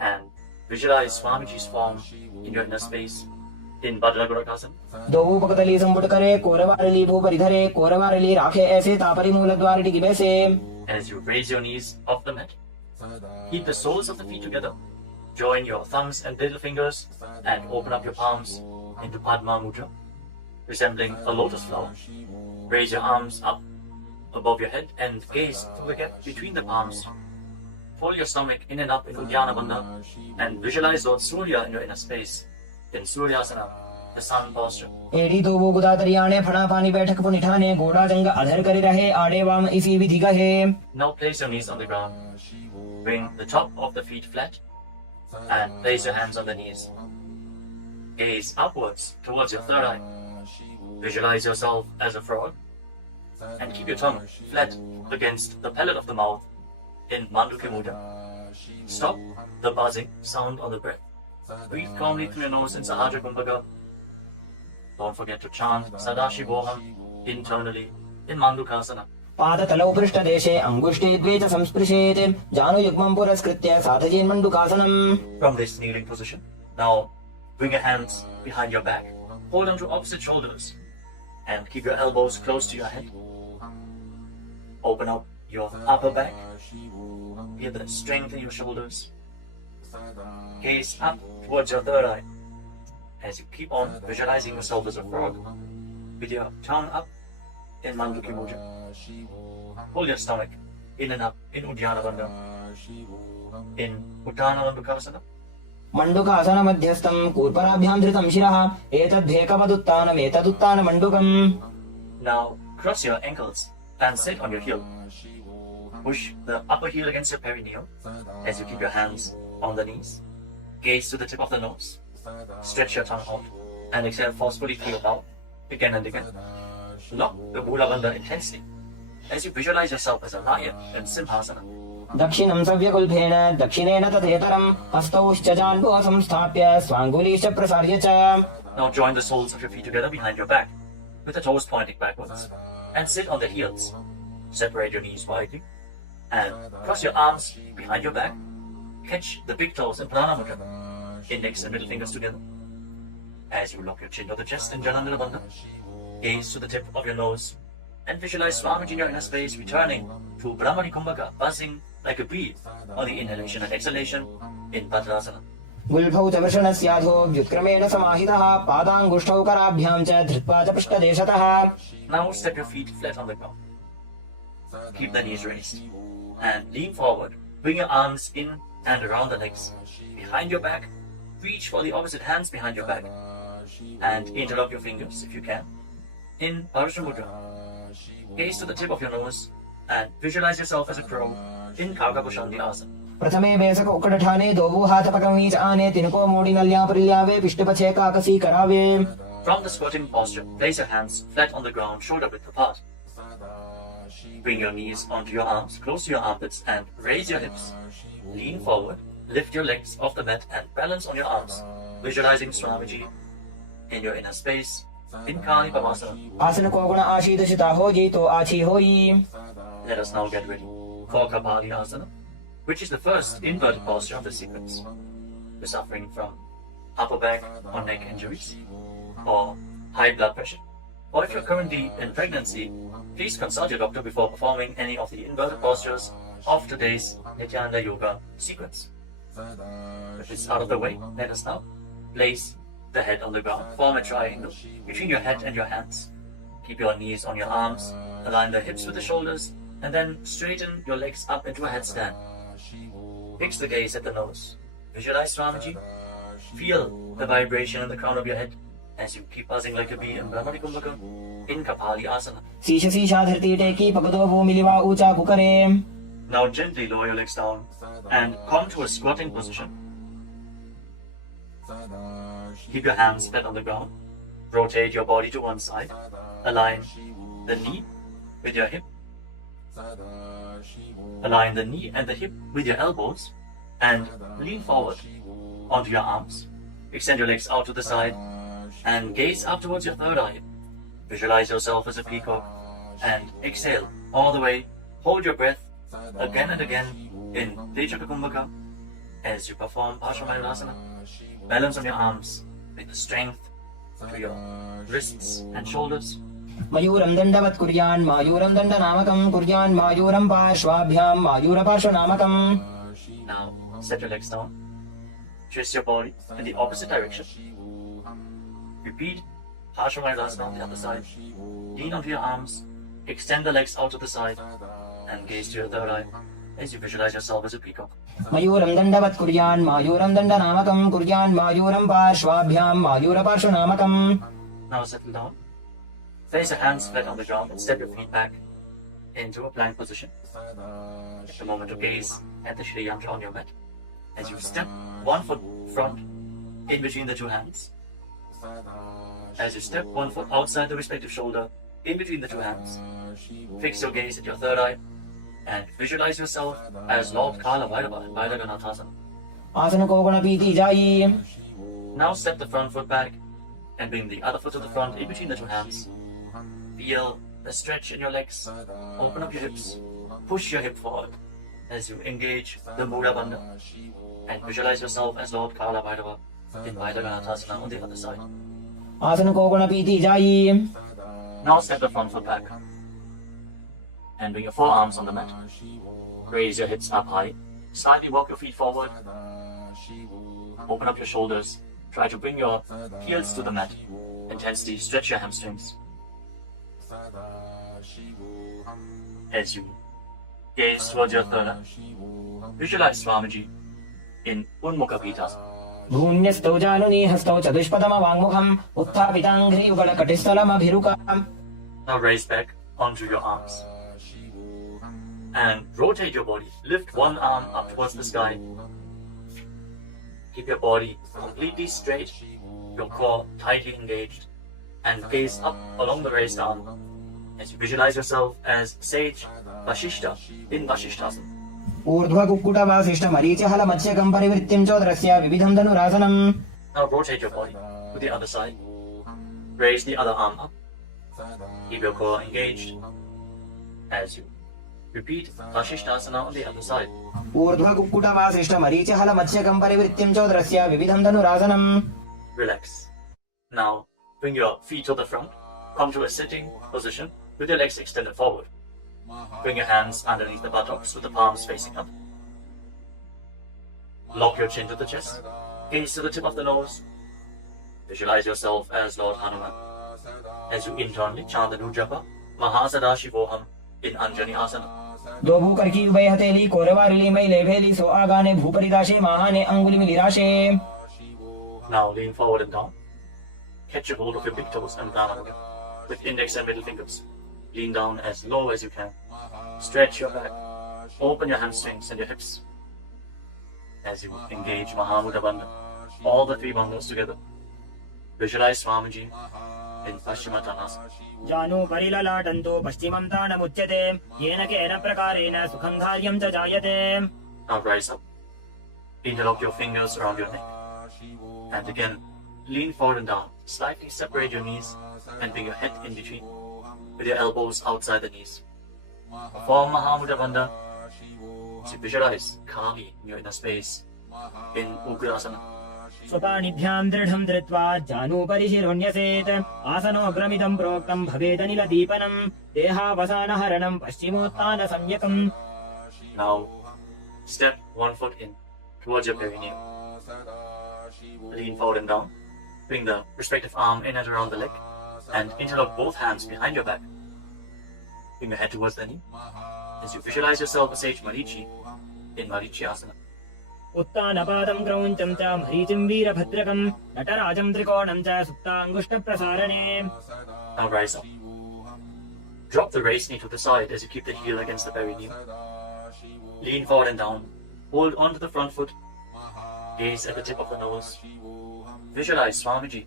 and visualize Swamiji's form in your inner space in Bhadragurakasana. दो बूपकतली संपुट करे कोरवारली भूपरिधरे कोरवारली राखे ऐसे तापरी मूल द्वार टिकी बैसे. As you raise your knees off the mat, keep the soles of the feet together. Join your thumbs and little fingers and open up your palms into Padma Mudra, resembling a lotus flower. Raise your arms up above your head and gaze through the gap between the palms. Pull your stomach in and up in Uddiyana Bandha and visualize Lord Surya in your inner space in Suryasana, the sun posture. एड़ी दो वो गुदा दरियाने फड़ा पानी बैठक पुनिठाने गोड़ा जंग अधर करे रहे आड़े वाम इसी विधि कहे. Now place your knees on the ground. Bring the top of the feet flat and place your hands on the knees. Gaze upwards towards your third eye. Visualize yourself as a frog and keep your tongue flat against the palate of the mouth in Manduki Mudra. Stop the buzzing sound on the breath. Breathe calmly through your nose in Sahaja Kumbhaka. Don't forget to chant Sadashivoham internally in Mandukasana. पादतलौ पृष्ठदेशे अङ्गुष्ठे द्वे च संस्पृशेत् जानुयुग्मं पुरस्कृत्य साधयेन्मण्डुकासनम्. From this kneeling position, now bring your hands behind your back. Hold on to opposite shoulders and keep your elbows close to your head. Open up your upper back. Feel the strength in your shoulders. Gaze up towards your third eye as you keep on visualizing yourself as a frog with your tongue up in Mandukya Mudra. Hold your stomach in and up in Uddiyana Bandha, in Uttana Bandukasana. मंडुकासन मध्यस्थं कूर्पराभ्यां धृतं शिरः एतद्धेकवदुत्तानम् एतदुत्तानमण्डुकम्. Now cross your ankles and sit on your heel. Push the upper heel against your perineum as you keep your hands on the knees. Gaze to the tip of the nose. Stretch your tongue out and exhale forcefully through your mouth again and again. Lock the Mula Bandha intensely as you visualize yourself as a lion in Simhasana. दक्षिणं सव्यकुल्भेन दक्षिणेन तथेतरं हस्तौश्चजान्भो संस्थाप्य स्वाङ्गुलीश्च प्रसार्य च. Now join the soles of your feet together behind your back with the toes pointing backwards and sit on the heels. Separate your knees widely and cross your arms behind your back. Catch the big toes in Prana Mudra, index and middle fingers together. As you lock your chin to the chest in Janandana Bandha, gaze to the tip of your nose and visualize Swamiji in your inner space returning to Brahmani Kumbhaka, buzzing like a bee on the inhalation and exhalation in Bhadrasana. गुल्भौ च वृषणस्याधो व्युत्क्रमेण समाहितः पादाङ्गुष्ठौ कराभ्यां च धृत्वा च पृष्ठदेशतः. Now step your feet flat on the ground. Keep the knees raised and lean forward. Bring your arms in and around the legs. Behind your back, reach for the opposite hands behind your back and interlock your fingers if you can. In Parasha Mudra, gaze to the tip of your nose and visualize yourself as a crow in Kargabhushandi Asana. प्रथमे बेसक उक्कड़ठाने दोवो हाथ पकड़नी च आने तिनको मोड़ी नल्या परिल्यावे पिष्टपछे काकसी करावे. From the squatting posture, place your hands flat on the ground, shoulder width apart. Bring your knees onto your arms, close to your armpits and raise your hips. Lean forward, lift your legs off the mat and balance on your arms, visualizing Swamiji in your inner space in Kali Pavasana. आसन को गुण आशीदशिता होई तो आछी होई. Let us now get ready for Kapali Asana, which is the first inverted posture of the sequence. We're suffering from upper back or neck injuries or high blood pressure. Or if you're currently in pregnancy, please consult your doctor before performing any of the inverted postures of today's Nithyananda Yoga sequence. With this out of the way, let us now place the head on the ground. Form a triangle between your head and your hands. Keep your knees on your arms. Align the hips with the shoulders and then straighten your legs up into a headstand. Fix the gaze at the nose. Visualize Swamiji. Feel the vibration in the crown of your head as you keep buzzing like a bee in Brahmani Kumbhaka in Kapali Asana. शीश शीशा धरती टेकी पगदो भूमिलिवा ऊंचा कुकरे. Now gently lower your legs down and come to a squatting position. Keep your hands flat on the ground. Rotate your body to one side. Align the knee with your hip. Align the knee and the hip with your elbows and lean forward onto your arms. Extend your legs out to the side and gaze up towards your third eye. Visualize yourself as a peacock and exhale all the way. Hold your breath again and again in Tejaka Kumbhaka as you perform Parsvamayurasana. Balance on your arms with the strength to your wrists and shoulders. मयूरं दण्डवत् कुर्यान् मायूरं दण्डनामकं कुर्यान् मायूरं पार्श्वाभ्यां मायूरपार्श्वनामकम्. Now set your legs down. Twist your body in the opposite direction. Repeat Parsvamayurasana on the other side. Lean onto your arms. Extend the legs out to the side and gaze to your third eye as you visualize yourself as a peacock. मयूरं दण्डवत् कुर्यान् मायूरं दण्डनामकं कुर्यान् मायूरं पार्श्वाभ्यां मायूरपार्श्वनामकम्. Now settle down. Place your hands flat on the ground and step your feet back into a plank position. Take a moment to gaze at the Shri Yantra on your mat as you step one foot front in between the two hands. As you step one foot outside the respective shoulder in between the two hands, fix your gaze at your third eye and visualize yourself as Lord Kala Bhairava in Bhairaganathasana. आसन को गुण पीती जाई. Now step the front foot back and bring the other foot to the front in between the two hands. Feel the stretch in your legs. Open up your hips. Push your hip forward as you engage the Mula Bandha and visualize yourself as Lord Kala Bhairava in Bhairaganathasana on the other side. आसन को गुण पीती जाई. Now step the front foot back and bring your forearms on the mat. Raise your hips up high. Slightly walk your feet forward Open up your shoulders. Try to bring your heels to the mat. Intensely stretch your hamstrings. As you gaze towards your third eye, visualize Swamiji in Unmukha Pitasana. भून्यस्तौ जानुनी हस्तौ चतुष्पदमवाङ्मुखम् उत्थापिताङ्घ्रियुगलकटिस्थलमभिरुकाम्. Now raise back onto your arms and rotate your body. Lift one arm up towards the sky. Keep your body completely straight, your core tightly engaged, and gaze up along the raised arm as you visualize yourself as Sage Vashishta in Vashishtasana. ऊर्ध्वकुक्कुटवासिष्ठमरीचिहलमत्स्यकम् परिवृत्तिम् चोदरस्य विविधम् धनुरासनम्. Now rotate your body to the other side. Raise the other arm up. Keep your core engaged as you repeat Vashishtasana on the other side. ऊर्ध्वकुक्कुटवासिष्ठमरीचिहलमत्स्यकम् परिवृत्तिम् चोदरस्य विविधम् धनुरासनम्. Relax. Now bring your feet to the front. Come to a sitting position with your legs extended forward. Bring your hands underneath the buttocks with the palms facing up. Lock your chin to the chest. Gaze to the tip of the nose. Visualize yourself as Lord Hanuman. As you internally chant the Nujapa, Mahasada Shivoham in Anjani Asana. दो भूकर्की उभय हथेली कोरवारिली मैले भेली सो आगाने भूपरिदाशे महाने अंगुली मिलिराशे. Now lean forward and down. Catch a hold of your big toes and down again. With index and middle fingers. Lean down as low as you can. Stretch your back. Open your hamstrings and your hips. As you engage Mahamudra Bandha, all the three bandhas together. Visualize Swamiji in Paschimottanasana. जानो परिललाटन्तो पश्चिमं तानमुच्यते येन केन प्रकारेण सुखं धार्यं च जायते. Now rise up. Interlock your fingers around your neck. And again, lean forward and down. Slightly separate your knees and bring your head in between with your elbows outside the knees. Form Mahamudra Bandha. So visualize Kali in your inner space in Ugrasana. स्वपाणिभ्यां दृढं धृत्वा जानुपरि शिरोन्यसेत् आसनोऽग्रमिदं प्रोक्तं भवेदनिलदीपनं देहावसानहरणं पश्चिमोत्तानसंज्ञकम्. Now step one foot in towards your perineum. Lean forward and down. Bring the respective arm in and around the leg and interlock both hands behind your back. Bring your head towards the knee as you visualize yourself as Sage Marichi in Marichi Asana. उत्तानपादं क्रौञ्चं च मरीचिं वीरभद्रकं नटराजं त्रिकोणं च सुप्ताङ्गुष्ठप्रसारणे. Now rise up. Drop the raised knee to the side as you keep the heel against the perineum. Lean forward and down. Hold onto the front foot. Gaze at the tip of the nose. Visualize Swamiji.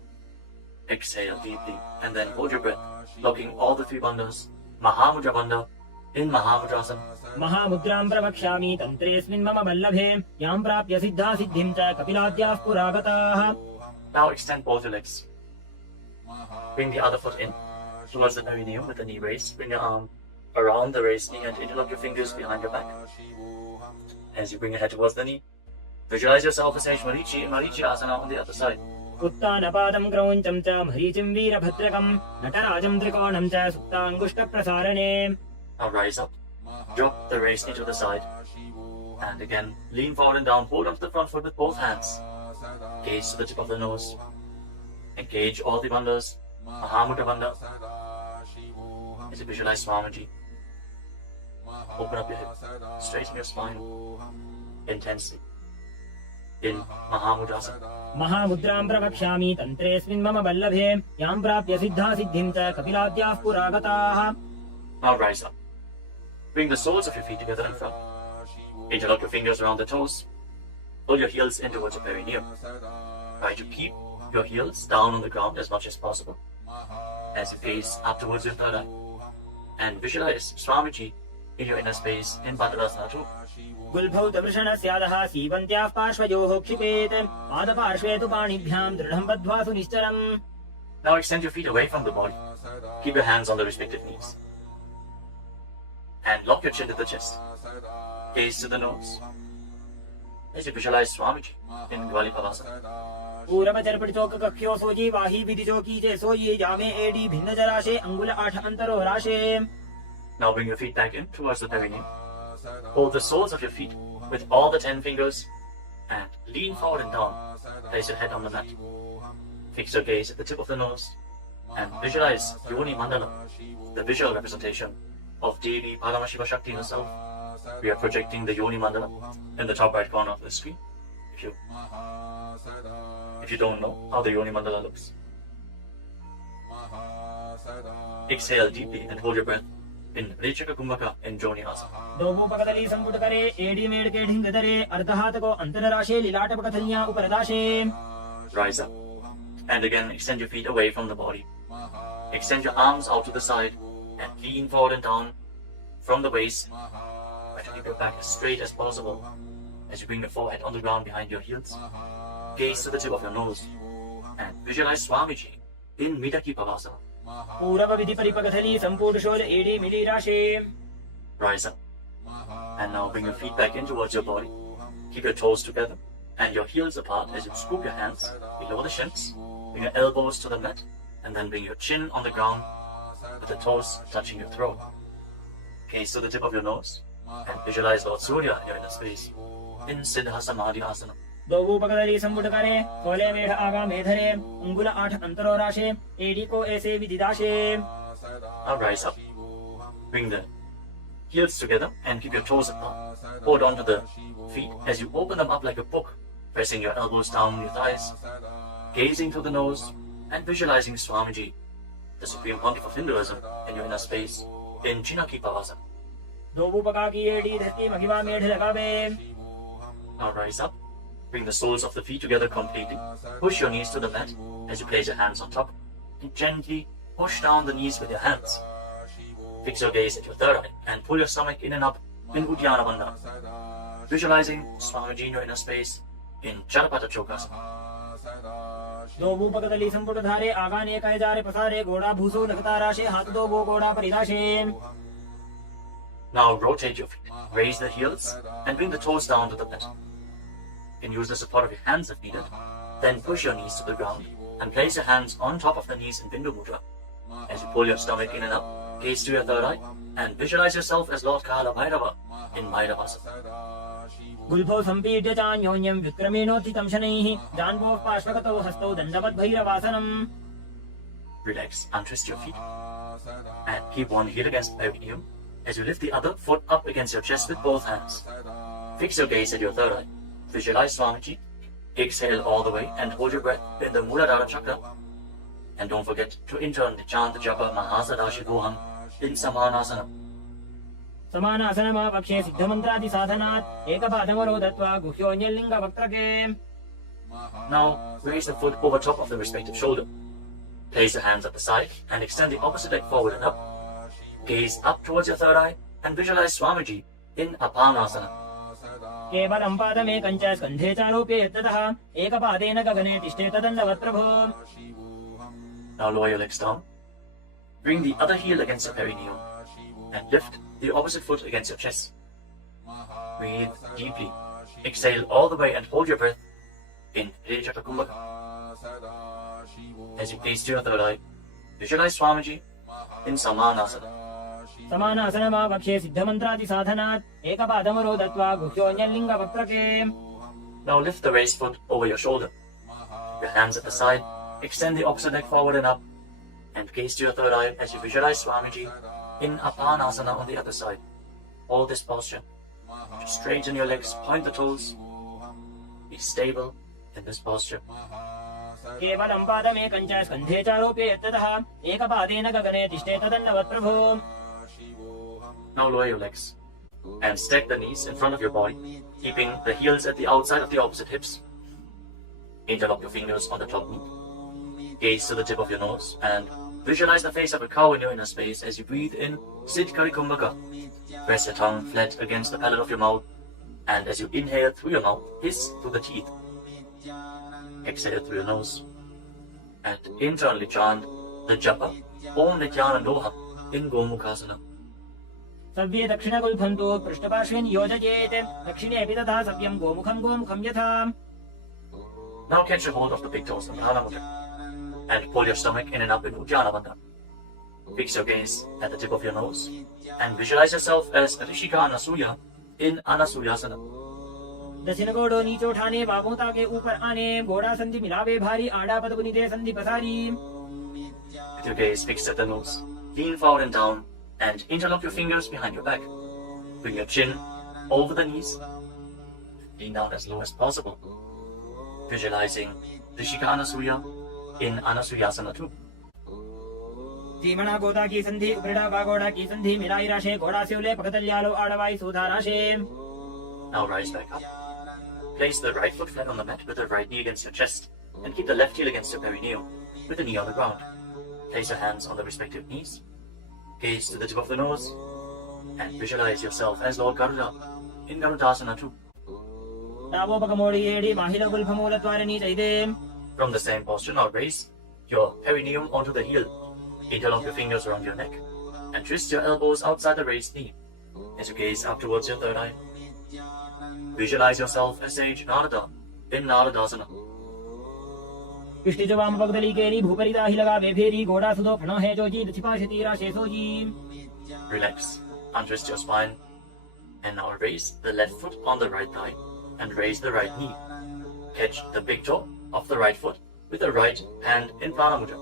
Exhale deeply and then hold your breath, locking all the three bandhas. Mahamudra Bandha in Mahamudrasana. महामुद्रां प्रवक्ष्यामि तन्त्रेऽस्मिन् मम वल्लभे यां प्राप्य सिद्धा सिद्धिं च कपिलाद्याः पुरागताः. Now extend both your legs. Bring the other foot in towards the perineum with the knee raised. Bring your arm around the raised knee and interlock your fingers behind your back. As you bring your head towards the knee, visualize yourself as Sage Marichi in Marichi Asana on the other side. उत्तानपादं क्रौञ्चं च मरीचिं वीरभद्रकं नटराजं त्रिकोणं च सुप्ताङ्गुष्ठप्रसारणे. Now rise up. Drop the raised knee to the side. And again, lean forward and down. Hold onto the front foot with both hands. Gaze to the tip of the nose. Engage all the bandhas. Mahamudra Bandha. As you visualize Swamiji. Open up your hip. Straighten your spine. Intensely. In Mahamudrasana. महामुद्रां प्रवक्ष्यामि तन्त्रेऽस्मिन् मम वल्लभे यां प्राप्य सिद्धा सिद्धिं च कपिलाद्याः पुरागताः. Now rise up. Bring the soles of your feet together in front. Interlock your fingers around the toes. Pull your heels in towards your perineum. Try to keep your heels down on the ground as much as possible. As you gaze up towards your third eye. And visualize Swamiji in your inner space in Bandhadasana too. गुल्भौ दवृषणस्यादः सीवन्त्याः पार्श्वयोः क्षिपेत् पादपार्श्वे तु पाणिभ्यां दृढं बद्ध्वा सुनिश्चरम्. Now extend your feet away from the body. Keep your hands on the respective knees. And lock your chin to the chest. Gaze to the nose. As you visualize Swamiji in Dvalipavasana. पूरवचर्पटिचोककक्ष्यो sooji वाही विधिचोकीचे सोयी जामे AD भिन्न जराशे अंगुल 8 अंतरो राशे. Now bring your feet back in towards the perineum. Hold the soles of your feet with all the 10 fingers and lean forward and down. place your head on the mat. Fix your gaze at the tip of the nose and visualize Yoni Mandala, the visual representation of Devi Paramashiva Shakti herself. We are projecting the Yoni Mandala in the top right corner of the screen. If you don't know how the Yoni Mandala looks, exhale deeply and hold your breath in Rechaka Kumbhaka in Joni Asana. दोगो पकदली संपुट करे AD made के ढिंग दरे अर्धहात को अंतरराशे लीलाट पकथलियां ऊपरदाशे. Rise up and again extend your feet away from the body. Extend your arms out to the side and lean forward and down from the waist. Try to keep your back as straight as possible as you bring the forehead on the ground behind your heels. Gaze to the tip of your nose and visualize Swamiji in Midaki Pavasana. पूरव विधि परिपकथली संपूर्ण शोल एडी मिली राशे. Rise up and now bring your feet back in towards your body. Keep your toes together and your heels apart as you scoop your hands below the shins. Bring your elbows to the mat and then bring your chin on the ground with the toes touching your throat. Gaze to the tip of your nose and visualize Lord Surya in your inner space in Siddha Samadhi Asana. दोगो पकदली संपुट करे कोले मेढ़ आगा मेधरे उंगुल 8 अंतरो राशे AD को ऐसे विदिदाशे. Now rise up. Bring the heels together and keep your toes apart. Hold on to the feet as you open them up like a book, pressing your elbows down your thighs, gazing through the nose and visualizing Swamiji, the Supreme Pontiff of Hinduism, in your inner space in Chinaki Pavasana. दोगो पका की AD धरती मगिवा मेढ़ लगावे. Now rise up. Bring the soles of the feet together completely. Push your knees to the mat as you place your hands on top. And gently push down the knees with your hands. Fix your gaze at your third eye and pull your stomach in and up in Uddiyana Bandhana. Visualizing Swamiji in your inner space in Charapata Chokasana. दोगो पकदली संपुट धारे आगाने कहे जारे पसारे घोड़ा भूसो लगता राशे हाथ दोगो घोड़ा परिदाशे. Now rotate your feet. Raise the heels and bring the toes down to the mat. You can use the support of your hands if needed. Then push your knees to the ground and place your hands on top of the knees in Bindu Mudra. As you pull your stomach in and up, gaze to your third eye and visualize yourself as Lord Kala Bhairava in Bhairavasana. गुल्फो संपीड्य चान्योन्यं विक्रमेणोत्थितं शनैः जान्वोः पार्श्वगतौ हस्तौ दण्डवद् भैरवासनम्. Relax and twist your feet and keep one heel against the perineum as you lift the other foot up against your chest with both hands. Fix your gaze at your third eye. Visualize Swamiji. Exhale all the way and hold your breath in the Muladhara chakra. And don't forget to internally chant the japa Mahasadaशिवोऽहम् in Samanasana. समानासनमा पक्षे सिद्धमन्त्रादि साधनात् एकपादमरो दत्वा गुह्योऽन्यलिङ्ग वक्त्रके. Now raise the foot over top of the respective shoulder. Place your hands at the side and extend the opposite leg forward and up. Gaze up towards your third eye and visualize Swamiji in Apanasana. केवलं पादमेकं च स्कन्धे चारोप्य यत्ततः एकपादेन गगने तिष्ठे तदण्डवत् प्रभो. Now lower your legs down. Bring the other heel against your perineum and lift the opposite foot against your chest. Breathe deeply. Exhale all the way and hold your breath in Rejaka Kumbhaka. As you gaze to your third eye, visualize Swamiji in Samanasana. समानासनमा पक्षे सिद्धमन्त्रादि साधनात् एकपादमरो दत्वा गुह्योऽन्यलिङ्ग वक्त्रके. Now lift the raised foot over your shoulder. Your hands at the side. Extend the opposite leg forward and up. And gaze to your third eye as you visualize Swamiji in Apanasana on the other side. Hold this posture. Just straighten your legs, point the toes. Be stable in this posture. केवलं पादमेकं च स्कन्धे चारोप्य यत्ततः एकपादेन गगने तिष्ठे तदण्डवत् प्रभो. Now lower your legs and stack the knees in front of your body, keeping the heels at the outside of the opposite hips. Interlock your fingers on the top knee. Gaze to the tip of your nose and visualize the face of a cow in your inner space as you breathe in Siddhkari Kumbhaka. Press your tongue flat against the palate of your mouth, and as you inhale through your mouth, hiss through the teeth. Exhale through your nose and internally chant the japa Om Nithyananda Yoga in Gomukhasana. सव्ये दक्षिणगुल्फन्तो पृष्ठपार्श्वे नियोजयेत् दक्षिणेऽपि तथा सव्यं गोमुखं यथा. Now catch a hold of the big toes of Prathama and pull your stomach in and up in Uddiyana Bandhana. Fix your gaze at the tip of your nose and visualize yourself as Rishika Anasuya in Anasuyasana. दक्षिण गोड़ो नीचे उठाने, बाहों ताके ऊपर आने, घोड़ा संधि मिलावे भारी, आड़ा पद पुनीते संधि पसारी. With your gaze fixed at the nose, lean forward and down, and interlock your fingers behind your back. Bring your chin over the knees. Lean down as low as possible. Visualizing Rishika Anasuya in Anasuyasana 2. धीमणा Goda की संधि, उपरिड़ा बागोड़ा की संधि, मिलाई राशे, घोड़ा सिवले, पकतल्यालो आड़वाई सुधा राशे. Now rise back up. Place the right foot flat on the mat with the right knee against your chest, and keep the left heel against your perineum, with the knee on the ground. Place your hands on the respective knees. Gaze to the tip of the nose, and visualize yourself as Lord Garuda in Garudasana 2. From the same posture, now raise your perineum onto the heel. Interlock your fingers around your neck, and twist your elbows outside the raised knee as you gaze up towards your third eye. Visualize yourself as Sage Narada in Naradasana. इष्टिजवाम पगदली केरी भूपरिता ही लगा बेफेरी घोड़ा sudo फणो है जो जी दछिपाशती राशेसो जी. Relax, untwist your spine, and now raise the left foot on the right thigh and raise the right knee. Catch the big toe of the right foot with the right hand in Prana Mudra,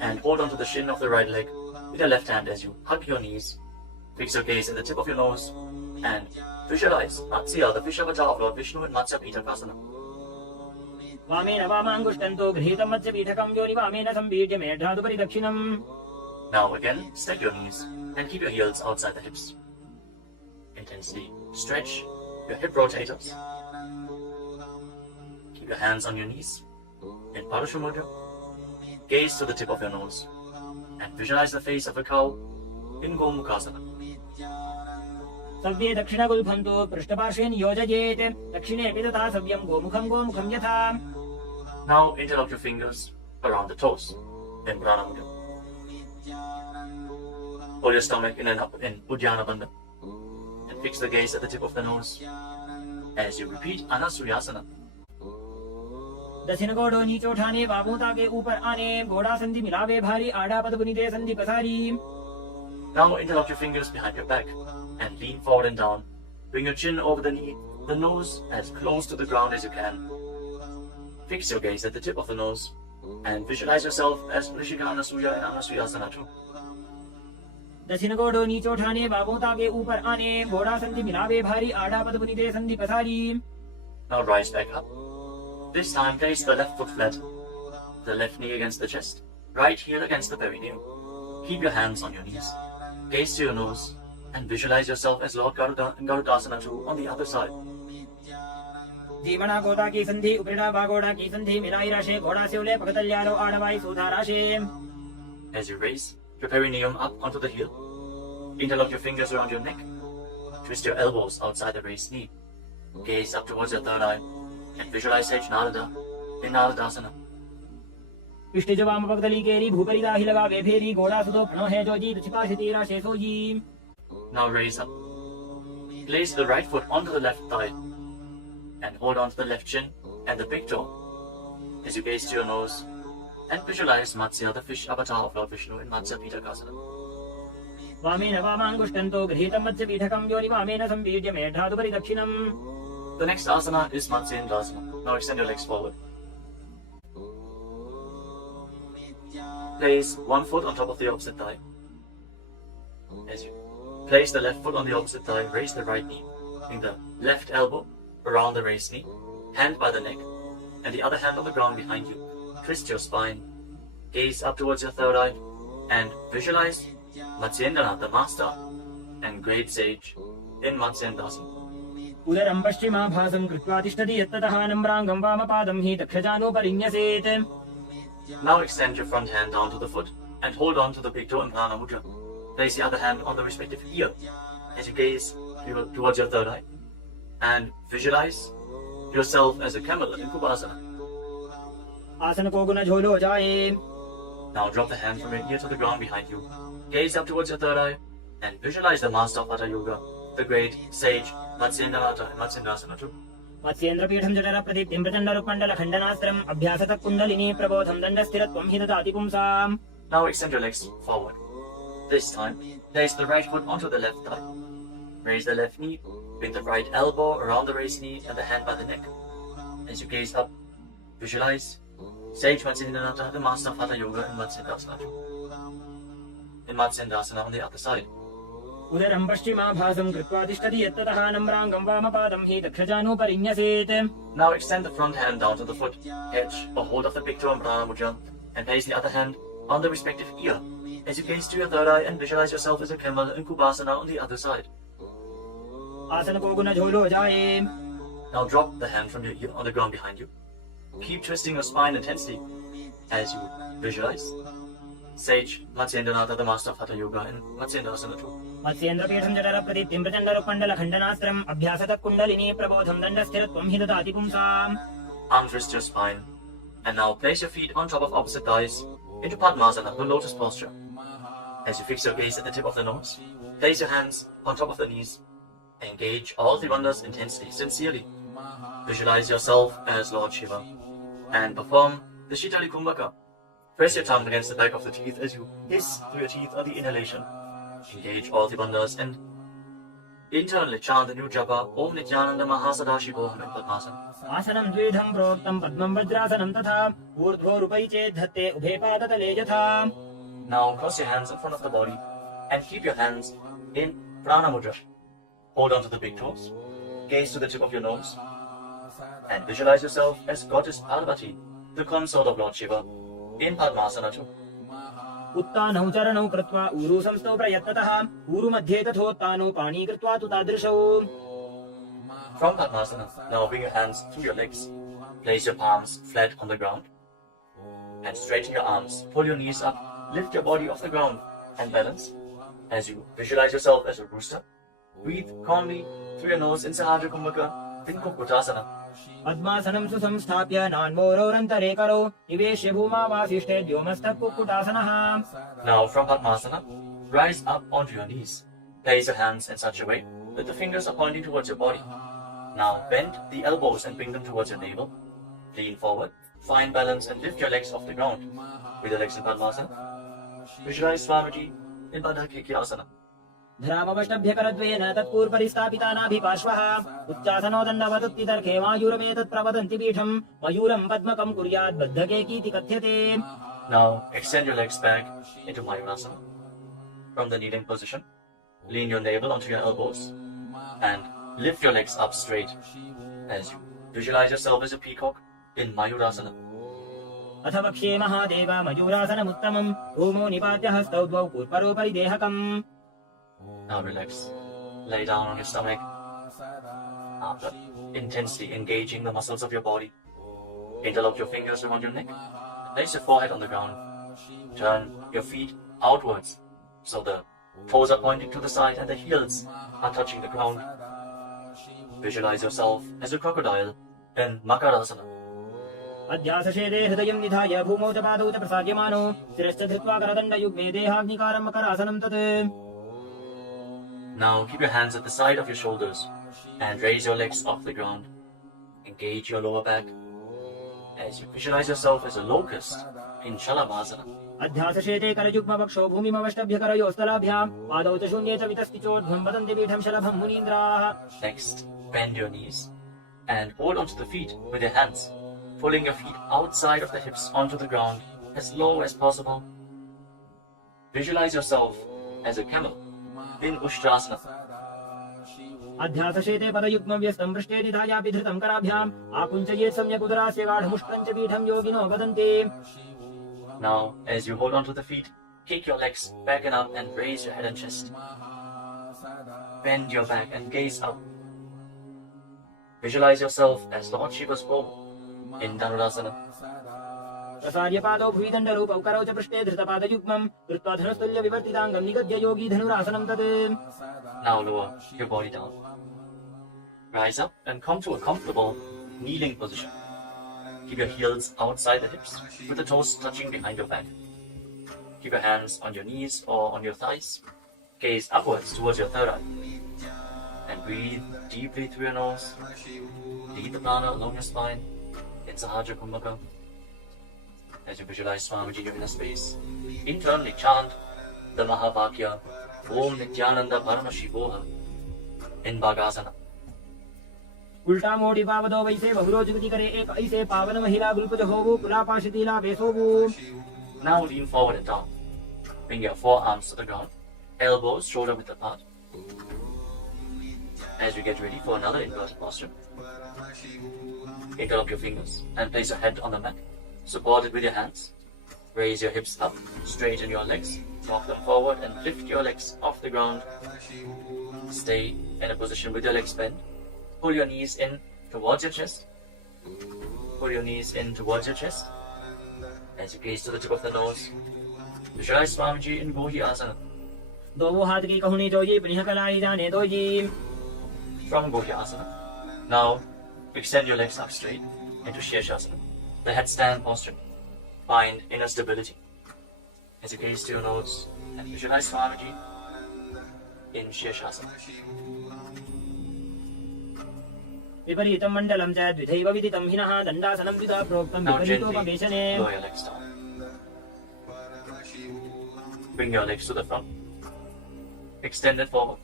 and hold onto the shin of the right leg with your left hand as you hug your knees. Fix your gaze at the tip of your nose and visualize Matsya, the fish avatar of Lord Vishnu in Matsya Pitakasana. वामेन वामांगुष्टन्तो गृहीतं मत्स्य पीठकं योनि वामेन संबीड्य मेढ्रादुपरि दक्षिणम्. Now again, stack your knees and keep your heels outside the hips. Intensely stretch your hip rotators. Keep your hands on your knees in Parashumudra. Gaze to the tip of your nose and visualize the face of a cow in Gomukhasana. सव्ये दक्षिणगुल्फन्तो पृष्ठपार्श्वेन योजयेत् दक्षिणेऽपि तथा सव्यं गोमुखं गोमुखं यथा. Now interlock your fingers around the toes in Prana Mudra. Hold your stomach in Uddiyana Bandha and fix the gaze at the tip of the nose as you repeat Anasuyasana. दक्षिण गोड़ो नीचे उठाने, बाहों ताके ऊपर आने, घोड़ा संधि मिलावे भारी, आड़ा पद पुनीते संधि पसारी. Now interlock your fingers behind your back and lean forward and down. Bring your chin over the knee, the nose as close to the ground as you can. Fix your gaze at the tip of the nose and visualize yourself as Rishika Anasuya in Anasuyasana 2. दक्षिण गोड़ो नीचे उठाने, बाहों ताके ऊपर आने, घोड़ा संधि मिलावे भारी, आड़ा पद पुनीते संधि पसारी. Now rise back up. This time place the left foot flat, the left knee against the chest, right heel against the perineum. Keep your hands on your knees. Gaze to your nose and visualize yourself as Lord Garuda in Garudasana 2 on the other side. धीमणा Goda की संधि, उपरिड़ा बागोड़ा की संधि, मिलाई राशे, घोड़ा सिवले, पकतल्यालो आड़वाई सुधा राशे. As you raise your perineum up onto the heel, interlock your fingers around your neck, twist your elbows outside the raised knee, gaze up towards your third eye, and visualize Sage Narada in Naradasana. इष्टिजवाम पगदली केरी भूपरिता ही लगा बेफेरी घोड़ा sudo फणो है जो जी दछिपाशती राशेसो जी. Now raise up. Place the right foot onto the left thigh and hold on to the left shin and the big toe as you gaze to your nose and visualize Matsya, the fish avatar of Lord Vishnu in Matsya Pitakasana. वामेन वामांगुष्टन्तो गृहीतं मत्स्य पीठकं योनि वामेन संबीड्य मेढ्रादुपरि दक्षिणम्. The next asana is Matsyendasana. Now extend your legs forward. Place one foot on top of the opposite thigh. As you place the left foot on the opposite thigh, raise the right knee. Bring the left elbow around the raised knee, hand by the neck, and the other hand on the ground behind you. Twist your spine, gaze up towards your third eye, and visualize Matsyendana, the master and great sage in Matsyendasana. उदरं पश्चिमाभासं कृत्वा तिष्ठति यत्ततः नम्राङ्गं वामपादं हि दक्षजानोपरिन्यसेत्. Now extend your front hand down to the foot and hold on to the big toe in Prana Mudra. Place the other hand on the respective ear as you gaze towards your third eye and visualize yourself as a camel in Kubasana. आसन को गुण झोलो जाए. Now drop the hand from your ear to the ground behind you. Gaze up towards your third eye and visualize the master of Hatha Yoga, the great sage Matsyendana in Matsyendasana 2. Matsyendra पीठं जठर प्रदीप्तिं प्रचण्ड रूपमण्डल खण्डनास्त्रम् अभ्यासतः कुण्डलिनी प्रबोधं दण्डस्थिरत्वं हि ददाति पुंसाम्. Now extend your legs forward. This time, place the right foot onto the left thigh. Raise the left knee with the right elbow around the raised knee and the hand by the neck. As you gaze up, visualize Sage Matsyendranatha, the master of Hatha Yoga in Matsyendasana. In Matsyendasana on the other side. उदरं पश्चिमाभासं कृत्वा तिष्ठति यत्ततः नम्राङ्गं वामपादं हि दक्षजानुपरिन्यसेत्. Now extend the front hand down to the foot, edge or hold of the big toe and prana mudra, and place the other hand on the respective ear. As you gaze to your third eye and visualize yourself as a camel in Kubasana on the other side. आसन को गुण झोलो जाए. Now drop the hand from your ear on the ground behind you. Keep twisting your spine intensely as you visualize Sage Matsyendranatha, the master of Hatha Yoga in Matsyendasana 2. मत्स्येन्द्रपीठं जठरप्रदीप्तिं प्रचण्डरुपण्डलखण्डनास्त्रम् अभ्यासतः kundalini प्रबोधं दण्डस्थिरत्वं हि ददाति पुंसाम्. Untwist your spine and now place your feet on top of opposite thighs into Padmasana, the lotus posture. As you fix your gaze at the tip of the nose, place your hands on top of the knees. Engage all the wonders intensely, sincerely. Visualize yourself as Lord Shiva and perform the Shitali Kumbhaka. Press your tongue against the back of the teeth as you hiss through your teeth or the inhalation. Engage all the bandhas and internally chant the new japa Om Nithyananda Mahasadaशिवोऽहम् in Padmasana. आसनं द्विधं प्रोक्तं पद्मं वज्रासनं तथा ऊर्ध्वोरुपै चेत् धत्ते उभे पादतले यथा. Now cross your hands in front of the body and keep your hands in Prana Mudra. Hold on to the big toes, gaze to the tip of your nose, and visualize yourself as Goddess Parvati, the consort of Lord Shiva, in Padmasana 2. उत्तानौ चरणौ कृत्वा ऊरु संस्थौ प्रयत्नतः ऊरु मध्ये तथोत्तानौ पाणी कृत्वा तु तादृशौ. From Padmasana, now bring your hands through your legs. Place your palms flat on the ground and straighten your arms. Pull your knees up, lift your body off the ground and balance. As you visualize yourself as a rooster, breathe calmly through your nose in Sahajra Kumbhaka in Kukutasana. पद्मासनं सुसंस्थाप्य नान्वोरोरन्तरे करो निवेश्य भूमावासिष्ठे द्योमस्तः कुक्कुटासनः. Now from Padmasana, rise up onto your knees. Place your hands in such a way that the fingers are pointing towards your body. Now bend the elbows and bring them towards your navel. Lean forward, find balance and lift your legs off the ground. With your legs in Padmasana, visualize Swamiji in Asana. धरामवष्टभ्यकरद्वेन तत्पूर्वरिस्थापितानाभिपार्श्वः उच्चासनो दण्डवदुत्तितर्के मायूरमेतत् प्रवदन्ति पीठम् मयूरम् पद्मकम् कुर्यात् बद्धकेकीति कथ्यते. Now extend your legs back into Mayurasana. From the kneeling position, lean your navel onto your elbows and lift your legs up straight as you visualize yourself as a peacock in Mayurasana. अथ वक्ष्ये महादेव मयूरासनमुत्तमम् ओमो निपात्य हस्तौ द्वौ पूर्वरोपरि देहकम्. Now relax. Lay down on your stomach. After intensely engaging the muscles of your body, interlock your fingers around your neck. Place your forehead on the ground. Turn your feet outwards so the toes are pointing to the side and the heels are touching the ground. Visualize yourself as a crocodile in Makarasana. अध्यासशेदे हृदयं निधाय भूमौ च पादौ च प्रसार्यमानो शिरश्च धृत्वा करदण्डयुग्मे देहाग्निकारं मकरासनं तत्. Now keep your hands at the side of your shoulders and raise your legs off the ground. Engage your lower back as you visualize yourself as a locust in Shalavasana. अध्यासशेते करयुग्मवक्षो भूमिमवष्टभ्यकरयोस्तलाभ्याम् पादौ च शून्ये च वितस्तिचोर्ध्वं वदन्ति पीठं शलभं मुनीन्द्राः. Next, bend your knees and hold onto the feet with your hands, pulling your feet outside of the hips onto the ground as low as possible. Visualize yourself as a camel in Ushtrasana. अध्यासशेते पदयुग्मव्यस्तं पृष्ठे निधायापि धृतं कराभ्याम् आकुञ्चयेत् सम्यक् उदरास्य गाढमुष्ट्रं च पीठं योगिनो वदन्ति. Now, as you hold onto the feet, kick your legs back and up and raise your head and chest. Bend your back and gaze up. Visualize yourself as Lord Shiva's bow in Dhanurasana. प्रसार्य पादौ भुवि दण्डरूपौ करौ च पृष्ठे धृतपादयुग्मं कृत्वा धनुस्तुल्य विवर्तिताङ्गं निगद्य योगी धनुरासनं तत्. Now lower your body down. Rise up and come to a comfortable kneeling position. Keep your heels outside the hips with the toes touching behind your back. Keep your hands on your knees or on your thighs. Gaze upwards towards your third eye. And breathe deeply through your nose. Lead the prana along your spine in Sahajra Kumbhaka. As you visualize Swamiji in a space, internally chant the Mahavakya Om Nithyananda Paramashivam in Bhagasana. उल्टा मोड़ी पावदो वैसे बहुरो जुगति करे एक ऐसे पावन महिला गुलपत होवो पुला पाशतीला वेसोवो. Now lean forward and down. Bring your forearms to the ground, elbows shoulder width apart. As you get ready for another inverted posture, interlock your fingers and place your head on the mat. Support it with your hands. Raise your hips up, straighten your legs, walk them forward and lift your legs off the ground. Stay in a position with your legs bent. Pull your knees in towards your chest. Pull your knees in towards your chest. As you gaze to the tip of the nose, visualize Swamiji in Gohi Asana. दो हाथ की कहुनी जोजी प्रिय कलाई जाने दो जी. From Gohi Asana, now extend your legs up straight into Shirshasana, the headstand posture. Find inner stability. As you gaze to your nose and visualize Swamiji in Shirshasana. विपरीतं मण्डलं च द्विधैव विदितं हिनः दण्डासनं द्विधा प्रोक्तं Now gently विपरीतोपवेशने. lower your legs down. Bring your legs to the front. Extend it forward.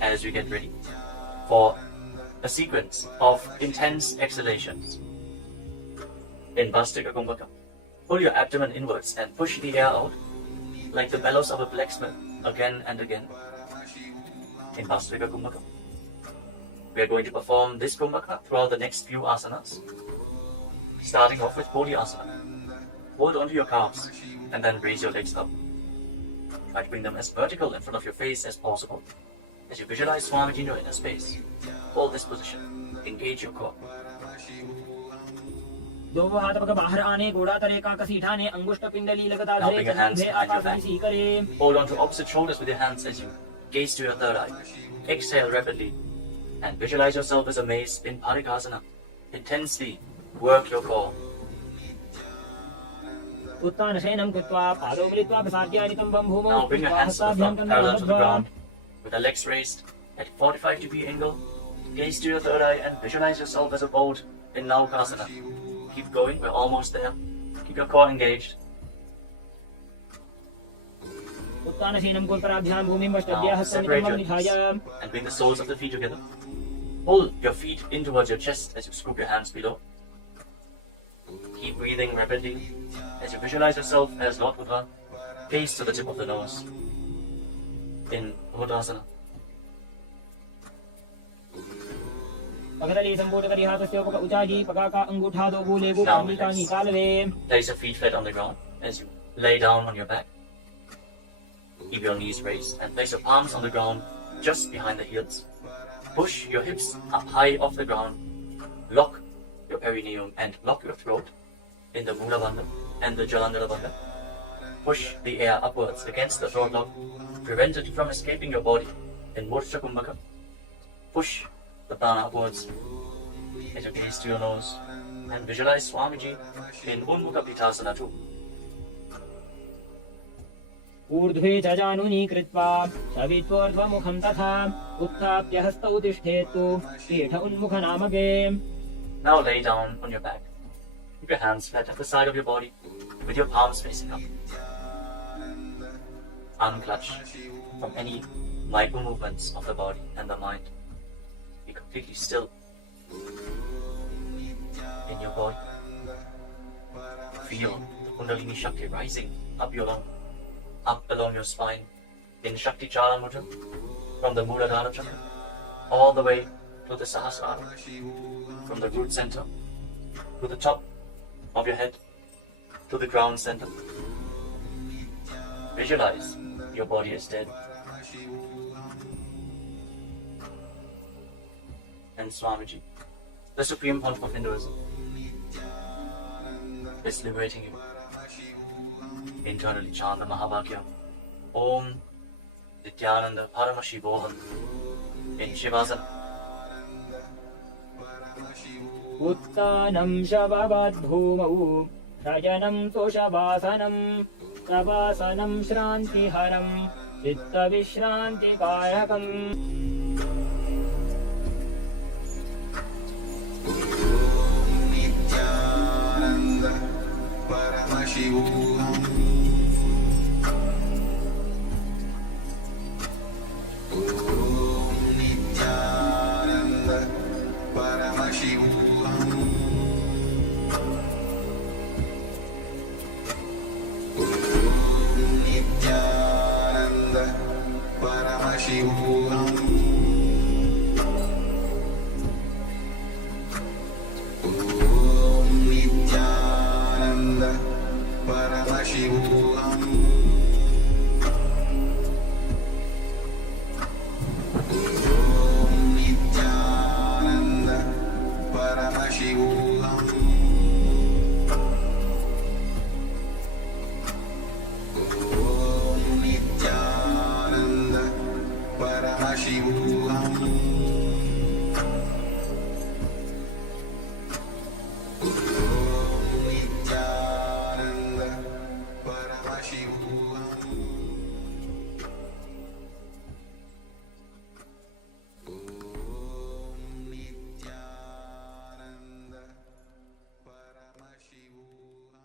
As you get ready for a sequence of intense exhalations. In Bhastika Kumbhaka, pull your abdomen inwards and push the air out like the bellows of a blacksmith again and again. In Bhastika Kumbhaka, we are going to perform this Kumbhaka throughout the next few asanas. Starting off with Bodhi Asana. Hold onto your calves and then raise your legs up. Try to bring them as vertical in front of your face as possible. As you visualize Swamiji in your inner space, hold this position. Engage your core. दो हाथ पग बाहर आने गोड़ा तरे का कसीठाने अंगुष्ठ पिंडली लगातार Now bring your hands behind your आकाश back. सी करे. Hold on to opposite shoulders with your hands as you gaze to your third eye. Exhale rapidly and visualize yourself as a mace in Parikasana. Intensely work your core. उत्तान शयनं कृत्वा पादौ मिलित्वा प्रसाद्यानितं बं भूमौ. Now bring your hands to the front, parallel to the ground, with the legs raised at 45-degree angle. Gaze to your third eye and visualize yourself as a boat in Naukasana. Keep going, we're almost there. Keep your core engaged. उत्तान शयनं कोल्पराभ्यां भूमिं वष्टभ्यः Now separate your हस्तनिकं निधाय. knees and bring the soles of the feet together. Pull your feet in towards your chest as you scoop your hands below. Keep breathing rapidly as you visualize yourself as Lord Buddha. Gaze to the tip of the nose in Buddhasana. पगदली संपूर्ण करी हाथस्य उपक उचाजी पकाका अंगूठा दो बूले बू Now पानी का निकालवे. place your feet flat on the ground as you lay down on your back. Keep your knees raised and place your palms on the ground just behind the heels. Push your hips up high off the ground. Lock your perineum and lock your throat in the Mula Bandha and the Jalandhara Bandha. Push the air upwards against the throat lock. Prevent it from escaping your body in Murcha Kumbhaka. Push the prana upwards as you gaze to your nose and visualize Swamiji in Unmukha Pitasana too. ऊर्ध्वे च जानुनी कृत्वा शवित्वोर्ध्वमुखं तथा उत्थाप्य हस्तौ तिष्ठेत्तु पीठ उन्मुख नामके. Now lay down on your back. Keep your hands flat at the side of your body with your palms facing up. Unclutch from any micro movements of the body and the mind. Be completely still in your body. Feel the Kundalini Shakti rising up along your spine in Shakti Chala Mudra from the Muladhara Chakra all the way to the Sahasrara, from the root center to the top of your head to the ground center. Visualize your body is dead. And Swamiji, the Supreme Pontiff of Hinduism, is liberating you. Internally chant the Mahabhagya. Om Nithyananda Paramashivam in Shivasana. उत्तानं शववद्भूमौ शयनं तोषवासनं प्रवासनं श्रान्तिहरं चित्तविश्रान्तिकारकम्. Nithyananda Paramashivam.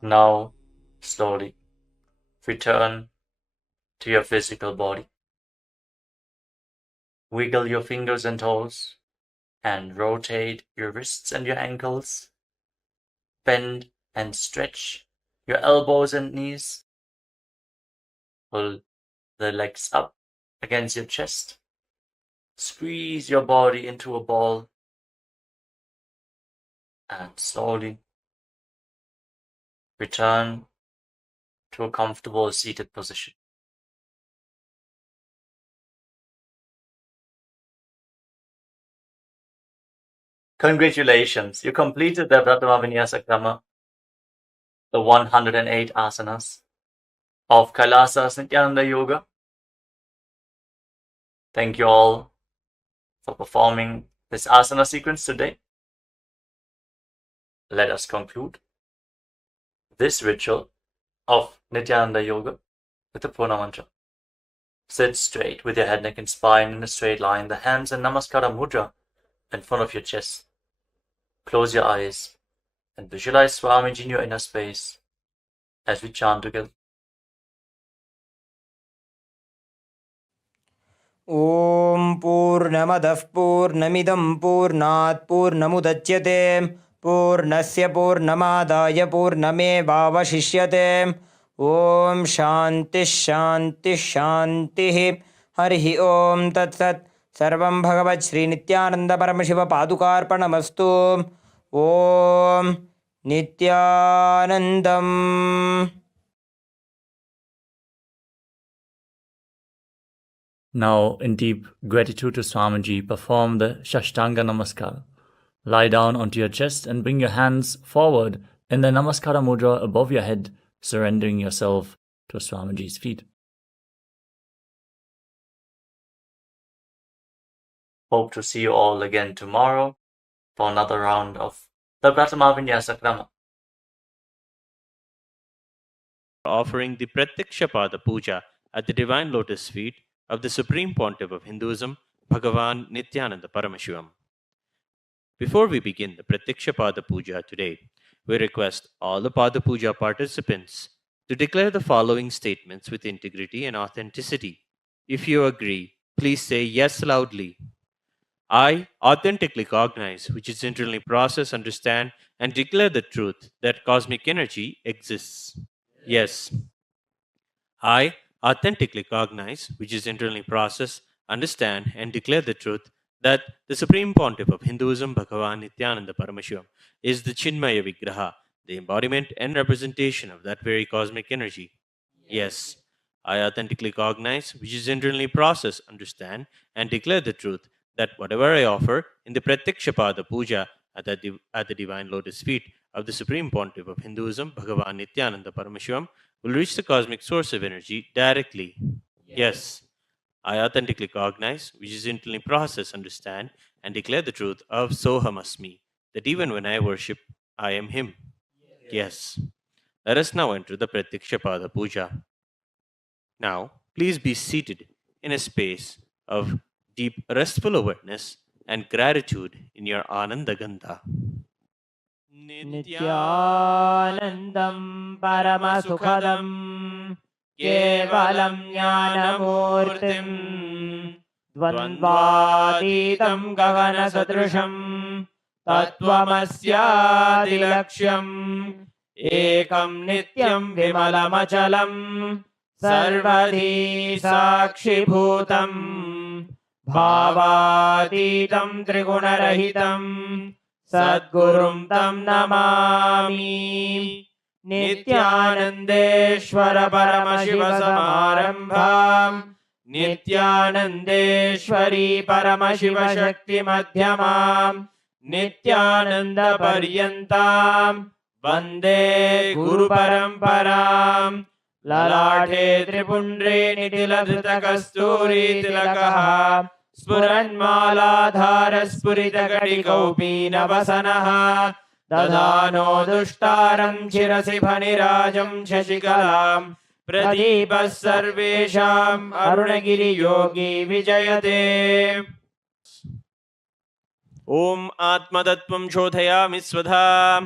Now, slowly return to your physical body. Wiggle your fingers and toes and rotate your wrists and your ankles. Bend and stretch your elbows and knees. Pull the legs up against your chest. Squeeze your body into a ball. And slowly return to a comfortable seated position. Congratulations, you completed the Prathama Vinyasa Krama, the 108 asanas of KAILASA Nithyananda Yoga. Thank you all for performing this asana sequence today. Let us conclude this ritual of Nithyananda Yoga with the Purna Mantra. Sit straight with your head, neck and spine in a straight line, the hands in Namaskara Mudra in front of your chest. Close your eyes and visualize Swamiji in your inner space as we chant together. ॐ पूर्णमदः पूर्णमिदं पूर्णात् पूर्णमुदच्यते पूर्णस्य पूर्णमादाय पूर्णमेवावशिष्यते ॐ शान्तिः शान्तिः शान्तिः हरिः ॐ तत्सत् सर्वं भगवच्छ्रीनित्यानन्दपरमशिवपादुकार्पणमस्तु ॐ नित्यानन्दम्. Now, in deep gratitude to Swamiji, perform the Shashtanga Namaskara. Lie down onto your chest and bring your hands forward in the Namaskara Mudra above your head, surrendering yourself to Swamiji's feet. Hope to see you all again tomorrow for another round of the Prathama Vinyasa Krama. Offering the Pratyakshapada Puja at the Divine Lotus feet of the Supreme Pontiff of Hinduism, Bhagavan Nithyananda Paramashivamam. Before we begin the Pratyakshapada Puja today, we request all the Pada Puja participants to declare the following statements with integrity and authenticity. If you agree, please say yes loudly. I authentically cognize, which is internally process, understand, and declare the truth that cosmic energy exists. Yes. I authentically cognize, which is internally process, understand, and declare the truth that the Supreme Pontiff of Hinduism, Bhagavan Nithyananda Paramashivamam, is the Chinmaya Vigraha, the embodiment and representation of that very cosmic energy. Yes. I authentically cognize, which is internally process, understand, and declare the truth that whatever I offer in the Pratyakshapada Puja at the Divine Lotus feet of the Supreme Pontiff of Hinduism, Bhagavan Nithyananda Paramashivamam, will reach the cosmic source of energy directly. Yes. I authentically cognize, which is internally process, understand, and declare the truth of Soham Asmi, that even when I worship, I am Him. Yes. Let us now enter the Pratyakshapada Puja. Now, please be seated in a space of deep restful awareness and gratitude in your Ananda Gandha. Nithyanandam Paramasukhadam Kevalam Jnanamurtim Dvandvatitam Gagana Sadrusham Tattvamasyadilaksham Ekam Nityam Vimalamachalam Sarvadhi Sakshibhutam Bhavatitam Trigunarahitam Sadgurum tam namami Nithyanandeshwara Paramashiva Samarambham Nithyanandeshwari Paramashiva Shakti Madhyamam Nithyananda Paryantam Vande Guru Paramparam Lalate Tripundre Nitila Dhrita Kasturi Tilakaha Spuranmaladhara Spuritakadikopinavasanaha Dadano Dushtaram Chirasi Bhanirajam Shashikalam Pradipah Sarvesham Arunagiri Yogi Vijayate. Om Atmadatvam Shodhayami Svadha.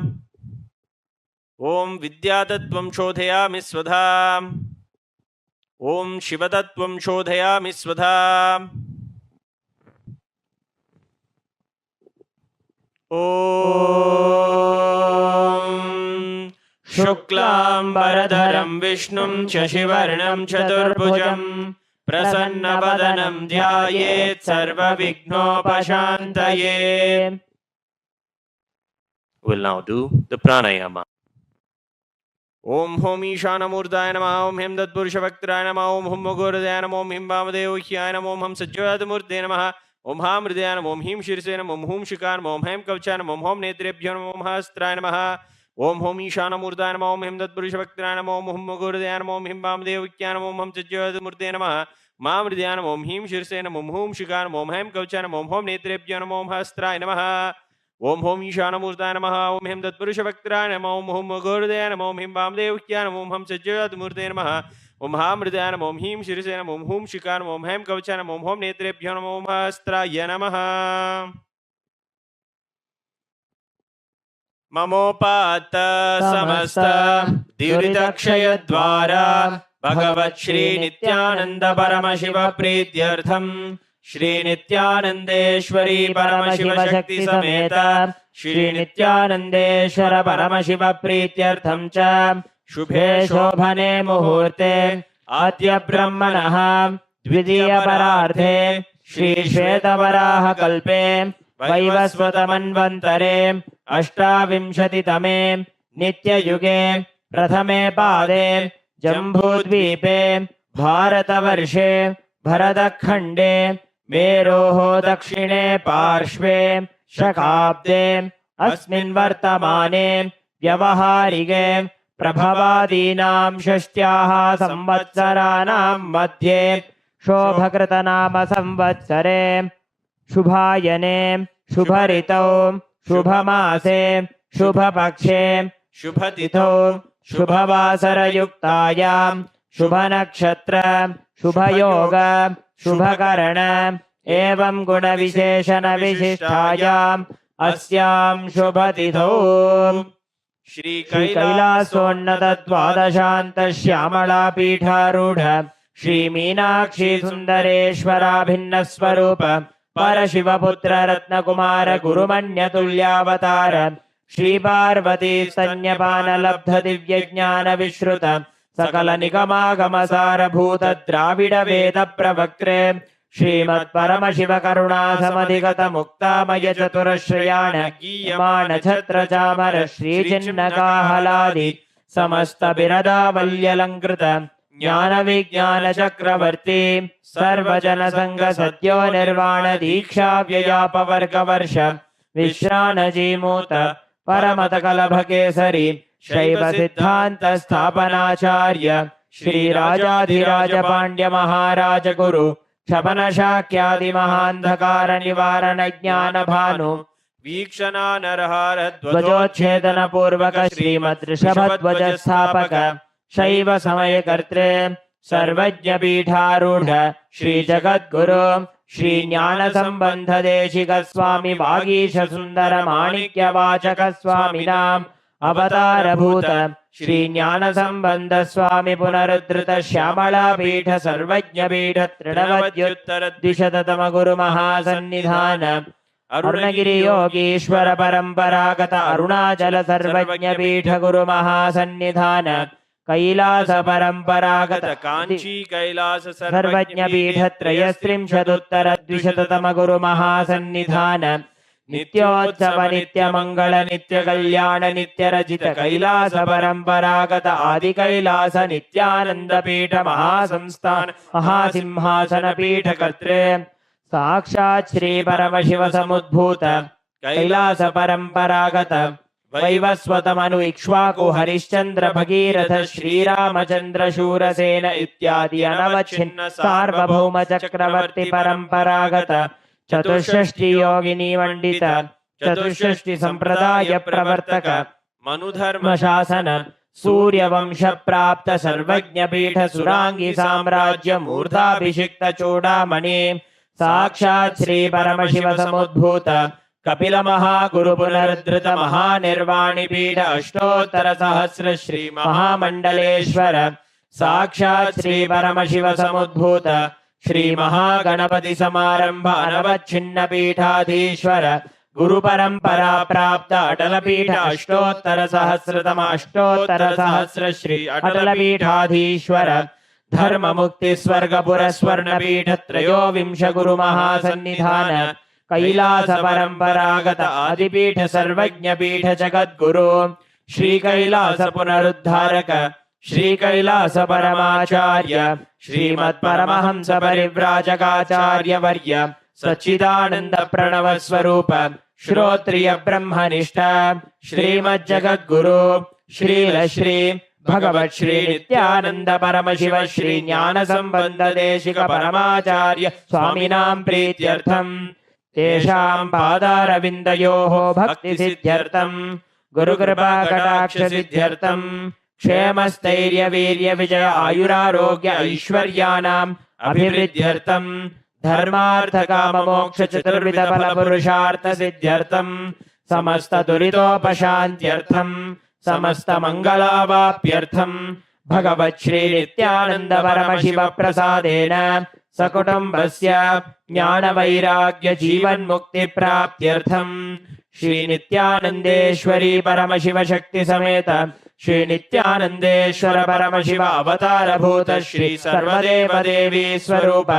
ॐ विद्यातत्त्वं शोधयामि स्वधा ॐ शिवतत्त्वं शोधयामि स्वधा ॐ शुक्लाम्बरधरं विष्णुं शशिवर्णं चतुर्भुजं प्रसन्नवदनं ध्यायेत् सर्वविघ्नोपशान्तये. We'll now do the pranayama. Om Hom Ishanamurdaya Namah Om Hem Tatpurushavaktaraaya Namah Om Hum Mugurudeya Namah Om Him Vamadevokhyaya Namah Om Ham Sajjavadamurte Namah Om Ham Hridaya Namah Om Him Shirse Namah Om Hum Shikar Namah Om Hem Kavcha Namah Om Hom Netrebhyo Namah Om Hastraya Namah Om Hom Ishanamurdaya Namah Om Hem Tatpurushavaktaraaya Namah Om Hum Mugurudeya Namah Om Him Vamadevokhyaya Namah Om Ham Sajjavadamurte Namah Mam Hridaya Namah Om Him Shirse Namah Om Hum Shikar Namah Om Hem Kavcha Namah Om Hom Netrebhyo Namah Om Hastraya Namah Om Hom Ishanamurdaya Namah Om Hem Tatpurushavaktaraaya Namah Om Hum Mugurudeya Namah Om Him Vamadevokhyaya Namah Om Ham Sajjavadamurte Namah Om Ham Hridaya Namah Om Him Shirse Namah Om Hum Shikar Namah Om Hem Kavcha Namah Om Hom Netrebhyo Namah Om Hastraya Namah. Mamopata samasta divritakshayadvara Bhagavat Sri Nithyananda Paramashiva Prityartham Shri Nithyanandeshwari Paramashiva Shakti Sameta Shri Nithyanandeshwara Paramashiva Prityartham cha Shubhe Shobhane Muhurte Adya Brahmanaha Dvidiya Pararthe Shri Shvetavaraha Kalpe Vaivasvatamanvantare Ashtavimshatitame Nityayuge Prathame Pade Jambudvipe Bharatavarše Bharatakhande Meroho Dakshine Parshve Shakabde Asmin Vartamane Vyavaharige Prabhavadinam Shashtyaha Samvatsaranam Madhye Shobhakritanama Samvatsare Shubhayane Shubharitau Shubhamase Shubhapakshe Shubhatithau Shubhavasarayuktayam Shubhanakshatra Shubhayoga Shubhakarana Evam Guna Visheshana Vishishtayam Asyam Shubhatithau Shri Kailasonnata Dvadashanta Shyamala Pitharudha Shri Meenakshi Sundareshwara Bhinna Swarupa Parashiva Putra Ratna Kumara Gurumanya Tulyavatara Shri Parvati Stanyapana Labdha Divya Jnana Vishruta Sakala Nikama Gamasara Bhuta Dravida Veda Pravaktre Shrimat Paramashiva Karuna Samadhigata Mukta Maya Chaturashrayana Giyamana Chatra Chamara Shri Chinnakahaladi Samasta Birada Valyalankrita Jnana Vijnana Chakravarti Sarvajana Sangha Satyo Nirvana Diksha Vyayapa Varga Varsha Vishrana Jimota Paramata Kalabhakesari Shaiva Siddhanta Sthapanacharya Shri Rajadhiraja Pandya Maharaja Guru Chapana Shakyadi Mahandhakara Nivarana Jnana Bhanu Vikshana Narahara Dvajochedana Purvaka Srimad Rishabhadvaja Sthapaka Shaiva Samaya Kartre Sarvajna Pitharudha Shri Jagat Guru Shri Jnana Sambandha Deshika Swami Vagisha Sundara Manikya Vachaka Swami Nam Avatara Bhuta Shri Jnana Sambandha Swami Punarudrita Shyamala Pitha Sarvajna Pitha Trinavadyuttara Dishatatama Guru Mahasannidhana Arunagiri Yogishwara Paramparagata Arunachala Sarvajna Pitha Guru Mahasannidhana Kailasa Paramparagata Kanchi Kailasa Sarvajna Pitha Trayastrimshaduttara Dvishatatama Guru Mahasannidhana Nityotsava Nitya Mangala Nitya Kalyana Nitya Rajita Kailasa Paramparagata Adi Kailasa Nithyananda Pitha Mahasamsthana Mahasimhasana Pitha Katre Sakshat Shri Paramashiva Samudbhuta Kailasa Paramparagata Vaivasvatamanu Ikshvaku Harishchandra Bhagirath Shri Ramachandra Shurasena Ityadi Anavachinna Sarvabhauma Chakravarti Paramparagata Chatushashti Yogini Vandita Chatushashti Sampradaya Pravartaka Manudharma Shasana Surya Vamsha Prapta Sarvajna Pitha Surangi Samrajya Murdha Bhishikta Chodamani Sakshat Shri Paramashiva Samudbhuta कपिलमहागुरु पुनरुद्धृत महानिर्वाणिपीठ अष्टोत्तरसहस्र Shri महामण्डलेश्वर साक्षात् श्री परमशिव समुद्भूत श्री महागणपति समारंभ अनवच्छिन्न पीठाधीश्वर गुरु परंपरा प्राप्त अटल पीठ अष्टोत्तर सहस्र श्री अटल पीठाधीश्वर धर्म मुक्ति स्वर्ग पुर स्वर्ण पीठ त्रयोविंश गुरु महासन्निधान कैलास परंपरागत आदिपीठ सर्वज्ञ पीठ जगद्गुरु श्री कैलास पुनरुद्धारक श्री कैलास परमाचार्य श्रीमत् परमहंस परिव्राजकाचार्य वर्य सच्चिदानंद प्रणव स्वरूप श्रोत्रिय ब्रह्मनिष्ठ श्रीमद् जगद्गुरु श्रील श्री भगवत् श्री नित्यानंद परमशिव श्री ज्ञान संबंध देशिक परमाचार्य स्वामिनां प्रीत्यर्थं तेषां पादारविन्दयोः भक्ति सिद्ध्यर्थं गुरुकृपा कटाक्ष सिद्ध्यर्थं क्षेमस्थैर्य वीर्य विजय आयुरारोग्य ऐश्वर्याणाम् अभिवृद्ध्यर्थं धर्मार्थ काम मोक्ष चतुर्विध फल पुरुषार्थ सिद्ध्यर्थं समस्त दुरितोपशान्त्यर्थं समस्त मंगलावाप्यर्थं भगवत् श्री नित्यानंद परमशिव प्रसादेन सकुटुम्बस्य ज्ञान वैराग्य जीवन मुक्ति प्राप्त्यर्थं श्री नित्यानंदेश्वरी परमशिव शक्ति समेत श्री नित्यानंदेश्वर परमशिव अवतार भूत श्री सर्वदेव देवी स्वरूप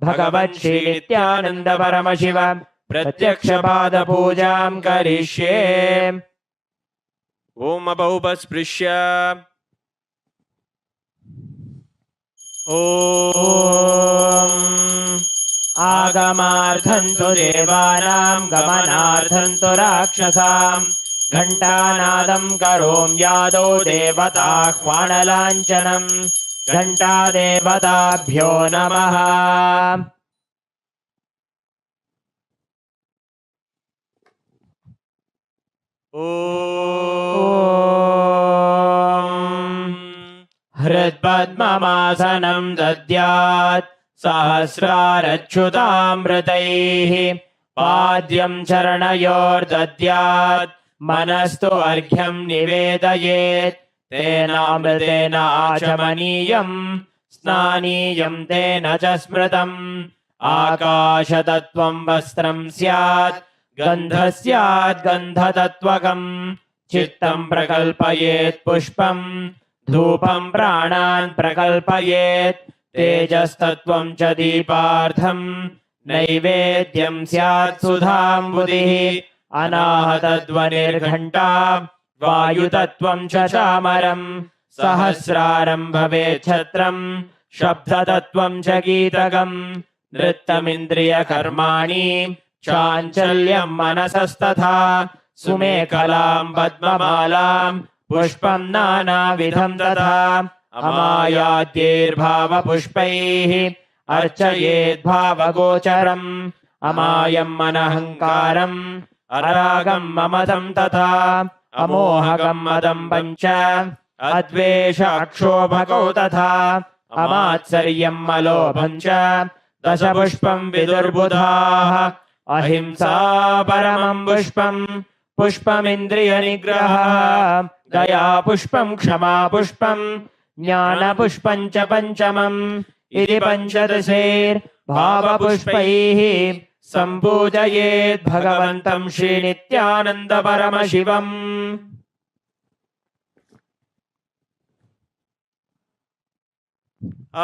भगवन् श्री नित्यानंद परमशिव प्रत्यक्ष पाद पूजां करिष्ये। ओम अबौपस्पृश्य ॐ आगमार्थं तु देवानां गमनार्थं तु राक्षसां घण्टानादं करोमि यादौ देवताह्वानलाञ्छनं घण्टादेवताभ्यो नमः। हृत्पद्ममासनं दद्यात् सहस्रारच्युतामृतैः पाद्यं चरणयोर्दद्यात् मनस्तु अर्घ्यं निवेदयेत् तेनामृतेन आचमनीयं स्नानीयं तेन च स्मृतम् आकाशतत्त्वं वस्त्रं स्यात् गन्धः स्यात् गन्धतत्त्वकम् चित्तं प्रकल्पयेत् पुष्पं धूपं प्राणान् प्रकल्पयेत् तेजस्तत्त्वं च दीपार्थं नैवेद्यं स्यात् सुधाम्बुधिः अनाहतध्वनिर्घण्टा वायुतत्त्वं च चामरम् सहस्रारं भवेत् छत्रं शब्दतत्त्वं च गीतकम् नृत्यमिन्द्रियकर्माणि चाञ्चल्यं मनसस्तथा सुमेखलां पद्ममालां पुष्पं नानाविधं तथा अमायाद्यैर्भावपुष्पैः अर्चयेद्भावगोचरम् अमायम् अनहङ्कारम् अरागम् ममदं तथा अमोहगं मदं पञ्च अद्वेष अक्षोभकौ तथा अमात्सर्यं मलोभं च दशपुष्पं विदुर्बुधाः अहिंसा परमं पुष्पं पुष्पमिन्द्रियनिग्रहः दया पुष्पं क्षमा पुष्पं ज्ञानपुष्पं च पञ्चमम् इति पञ्चदशैर्भावपुष्पैः सम्पूजयेत् भगवन्तं श्रीनित्यानन्द परमशिवम्।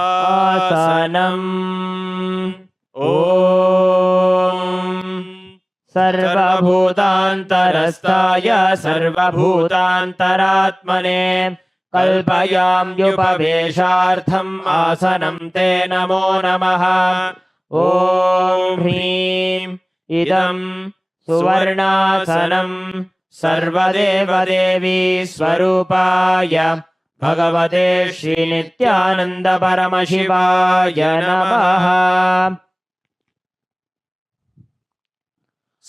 आसनम् ॐ सर्वभूतान्तरस्थाय सर्वभूतान्तरात्मने कल्पयाम्युपवेशार्थम् आसनं ते नमो नमः। ॐ ह्रीं इदं सुवर्णासनं सर्वदेवदेवी स्वरूपाय भगवते श्रीनित्यानन्द परमशिवाय नमः।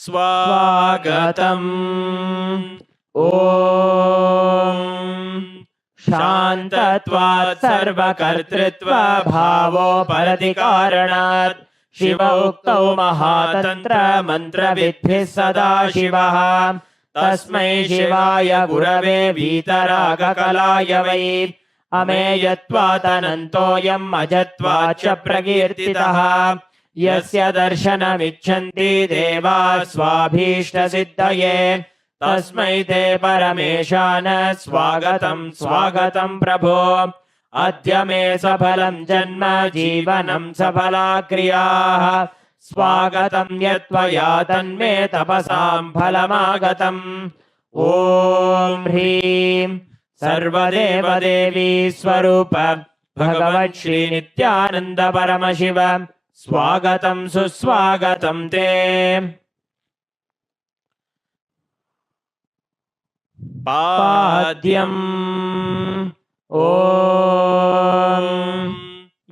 स्वागतम्। ॐ शान्तत्वात् सर्वकर्तृत्व भावोपरतिकारणात् शिव उक्तौ महातन्त्रमन्त्रविद्भिः सदा शिवः तस्मै शिवाय गुरवे वीतरागकलाय वै अमेयत्वादनन्तोऽयम् अजत्वाच्च प्रकीर्तितः यस्य दर्शनमिच्छन्ति देवाः स्वाभीष्टसिद्धये तस्मै ते परमेशान स्वागतं स्वागतं प्रभो अद्य मे सफलं जन्म जीवनं सफला क्रियाः स्वागतं यत्त्वया तन्मे तपसां फलमागतम् ॐ ह्रीं सर्वदेवदेवी स्वरूप भगवत् श्रीनित्यानन्द परमशिव स्वागतं सुस्वागतं ते पाद्यम् ॐ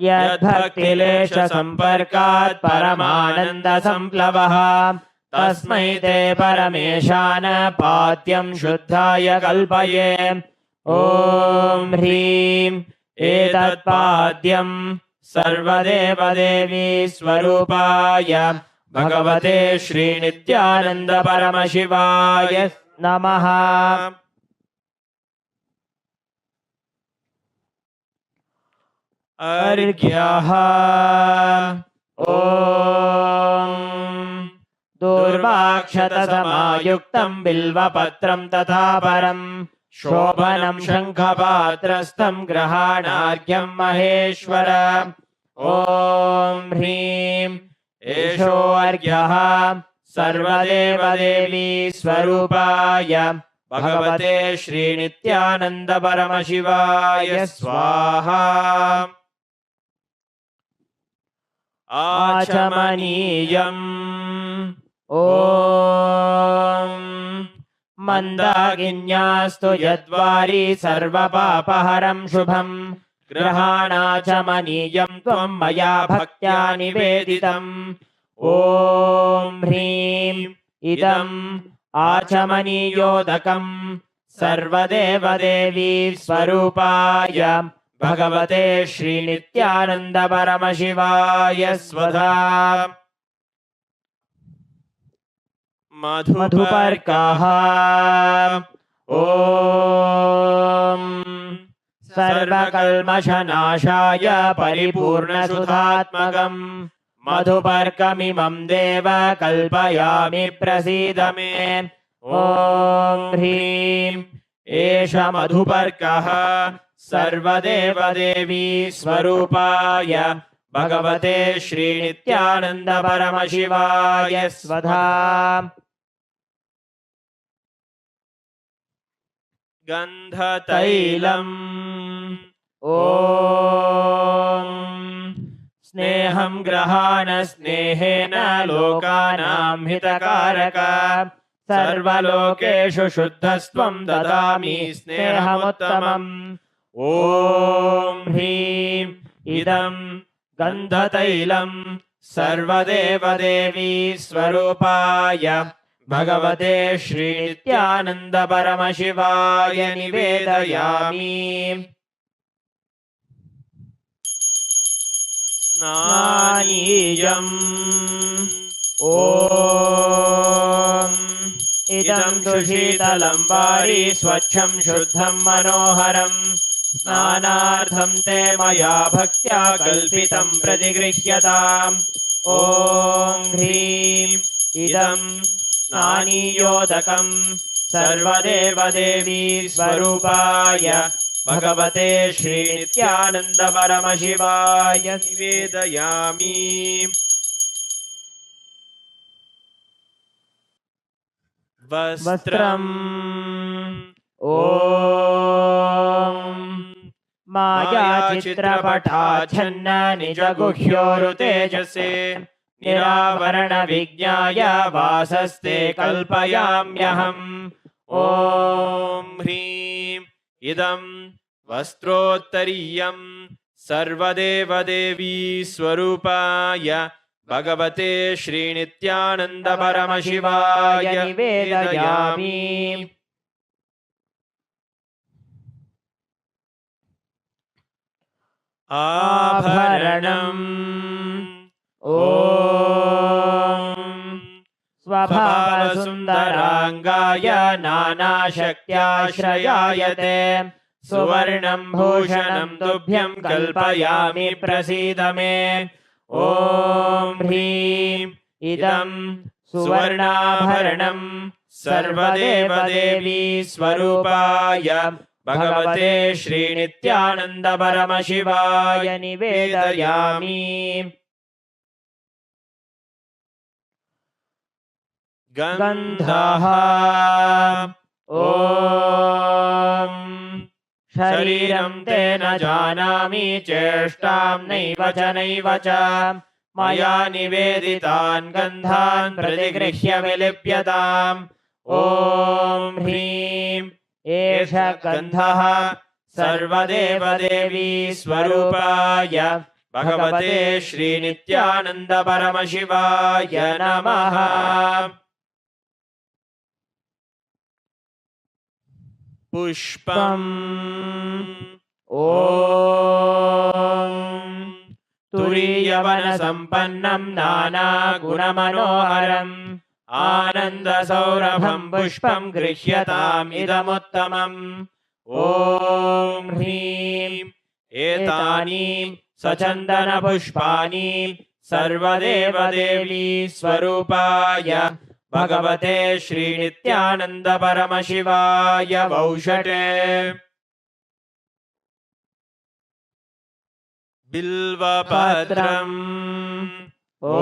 यद्भक्तिलेशसम्पर्कात् परमानन्दसम्प्लवः तस्मै ते परमेशान पाद्यं शुद्धाय कल्पये ॐ ह्रीं एतत्पाद्यं सर्वदेवदेवी स्वरूपाय भगवते श्रीनित्यानन्द परमशिवाय नमः अर्घ्यः ॐ दूर्वाक्षतसमायुक्तं बिल्वपत्रं तथा परं शोभनं शङ्खपात्रस्थं ग्रहाणार्घ्यं महेश्वर ॐ ह्रीं एषोऽर्घ्यः सर्वदेवदेवी स्वरूपाय भगवते श्रीनित्यानन्द परमशिवाय स्वाहा आचमनीयम् ॐ मन्दाकिन्यास्तु यद्वारी सर्वपापहरं शुभं ग्रहाणाचमनीयं त्वं मया भक्त्या निवेदितम् ॐ ह्रीं इदम् आचमनीयोदकम् सर्वदेवदेवी स्वरूपाय भगवते श्रीनित्यानन्द परमशिवाय स्वधा मधुपर्कः ॐ सर्वकल्मषनाशाय परिपूर्णसुधात्मकम् मधुपर्कमिमं देव कल्पयामि प्रसीद मे ॐ ह्रीं एष मधुपर्कः सर्वदेवदेवी स्वरूपाय भगवते श्रीनित्यानन्द परमशिवाय स्वधा गन्धतैलम् ॐ स्नेहं ग्रहाण स्नेहेन लोकानां हितकारक सर्वलोकेषु शुद्धस्त्वं ददामि स्नेहमुत्तमम् ॐ ह्रीं इदं गन्धतैलं सर्वदेवदेवी स्वरूपाय भगवते श्रीनित्यानन्द परमशिवाय निवेदयामि स्नानीयम् ॐ इदं सुशीतलं वारी स्वच्छं शुद्धं मनोहरम् स्नानार्थं ते मया भक्त्या कल्पितं प्रतिगृह्यताम् ॐ ह्रीं इदं स्नानीयोदकं सर्वदेवदेवी स्वरूपाय भगवते श्रीनित्यानन्द परमशिवाय निवेदयामि वस्त्रम् ॐ मायाचित्रपटाच्छन्न निजगुह्योरुतेजसे निरावरणविज्ञाय वासस्ते कल्पयाम्यहम् ॐ ह्रीं इदं वस्त्रोत्तरीयं सर्वदेवदेवी स्वरूपाय भगवते श्रीनित्यानन्द परमशिवाय निवेदयामि आभरणम् ॐ स्वभावसुन्दराङ्गाय नानाशक्त्याश्रयाय ते सुवर्णं भूषणं तुभ्यं कल्पयामि प्रसीद मे ॐ ह्रीं इदं सुवर्णाभरणं सर्वदेवदेवी स्वरूपाय भगवते श्रीनित्यानन्द परमशिवाय निवेदयामि। गन्धः ॐ शरीरं ते न जानामि चेष्टां नैव च मया निवेदितान् गन्धान् प्रतिगृह्य विलिप्यताम् ॐ ह्रीं एष गन्धः सर्वदेवदेवी स्वरूपाय भगवते श्रीनित्यानन्द परमशिवाय नमः। पुष्पम् ॐ तुरीयवनसम्पन्नं नानागुणमनोहरम् आनन्दसौरभं पुष्पं गृह्यताम् इदमुत्तमम् ॐ ह्रीं एतानि सचन्दनपुष्पाणि सर्वदेवदेवी स्वरूपाय भगवते श्रीनित्यानन्द परमशिवाय वौषटे। बिल्वपत्रम् ॐ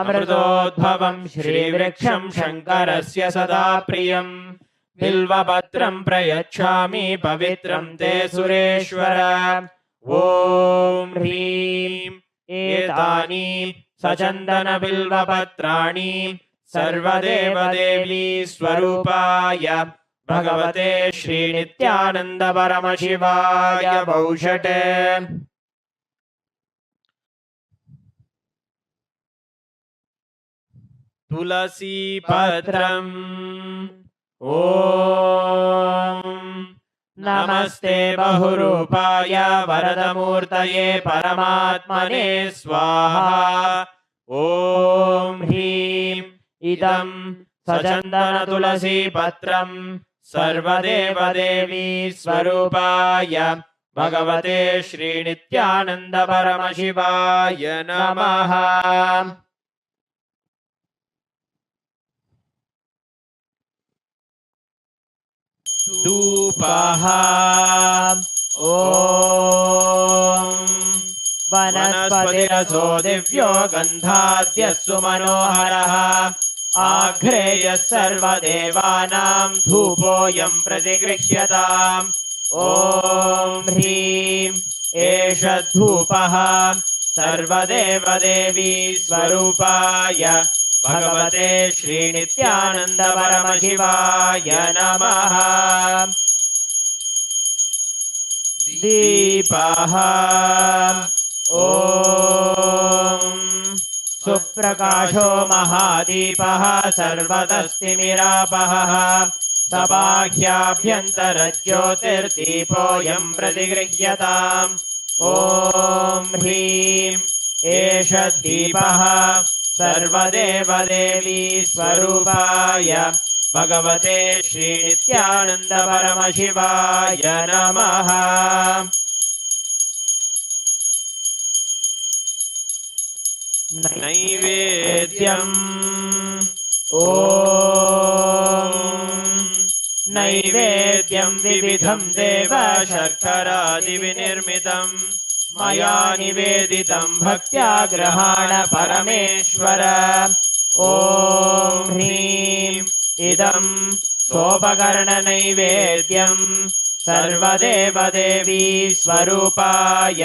अमृतोद्भवं श्रीवृक्षं शङ्करस्य सदा प्रियम् बिल्वपत्रं प्रयच्छामि पवित्रं ते सुरेश्वर ॐ ह्रीं एतानि सचन्दनबिल्वपत्राणि सर्वदेवदेवी स्वरूपाय भगवते श्रीनित्यानन्द परमशिवाय वौषटे। तुलसीपत्रम् ॐ नमस्ते बहुरूपाय वरदमूर्तये परमात्मने स्वाहा ॐ ह्रीं इदं सचन्दनतुलसीपत्रं सर्वदेवदेवी स्वरूपाय भगवते श्रीनित्यानन्द परमशिवाय नमः। धूपः ॐ वनस्पतिरसो दिव्यो गन्धाद्यः सुमनोहरः आघ्रेयः सर्वदेवानां धूपोऽयं प्रतिगृह्यताम् ॐ ह्रीं एष धूपः सर्वदेवदेवी स्वरूपाय भगवते श्रीनित्यानन्द परमशिवाय नमः। दीपः ॐ सुप्रकाशो महादीपः सर्वतस्तिमिरापहः सबाह्याभ्यन्तरज्योतिर्दीपोऽयं प्रतिगृह्यताम् ॐ ह्रीं एष दीपः सर्वदेवदेवी स्वरूपाय भगवते श्रीनित्यानन्द परमशिवाय नमः। नैवेद्यम् ॐ नैवेद्यं विविधं देव शर्करादिविनिर्मितम् मया निवेदितं भक्त्या गृहाण परमेश्वर ॐ ह्रीं इदं सोपकरणनैवेद्यं सर्वदेवदेवी स्वरूपाय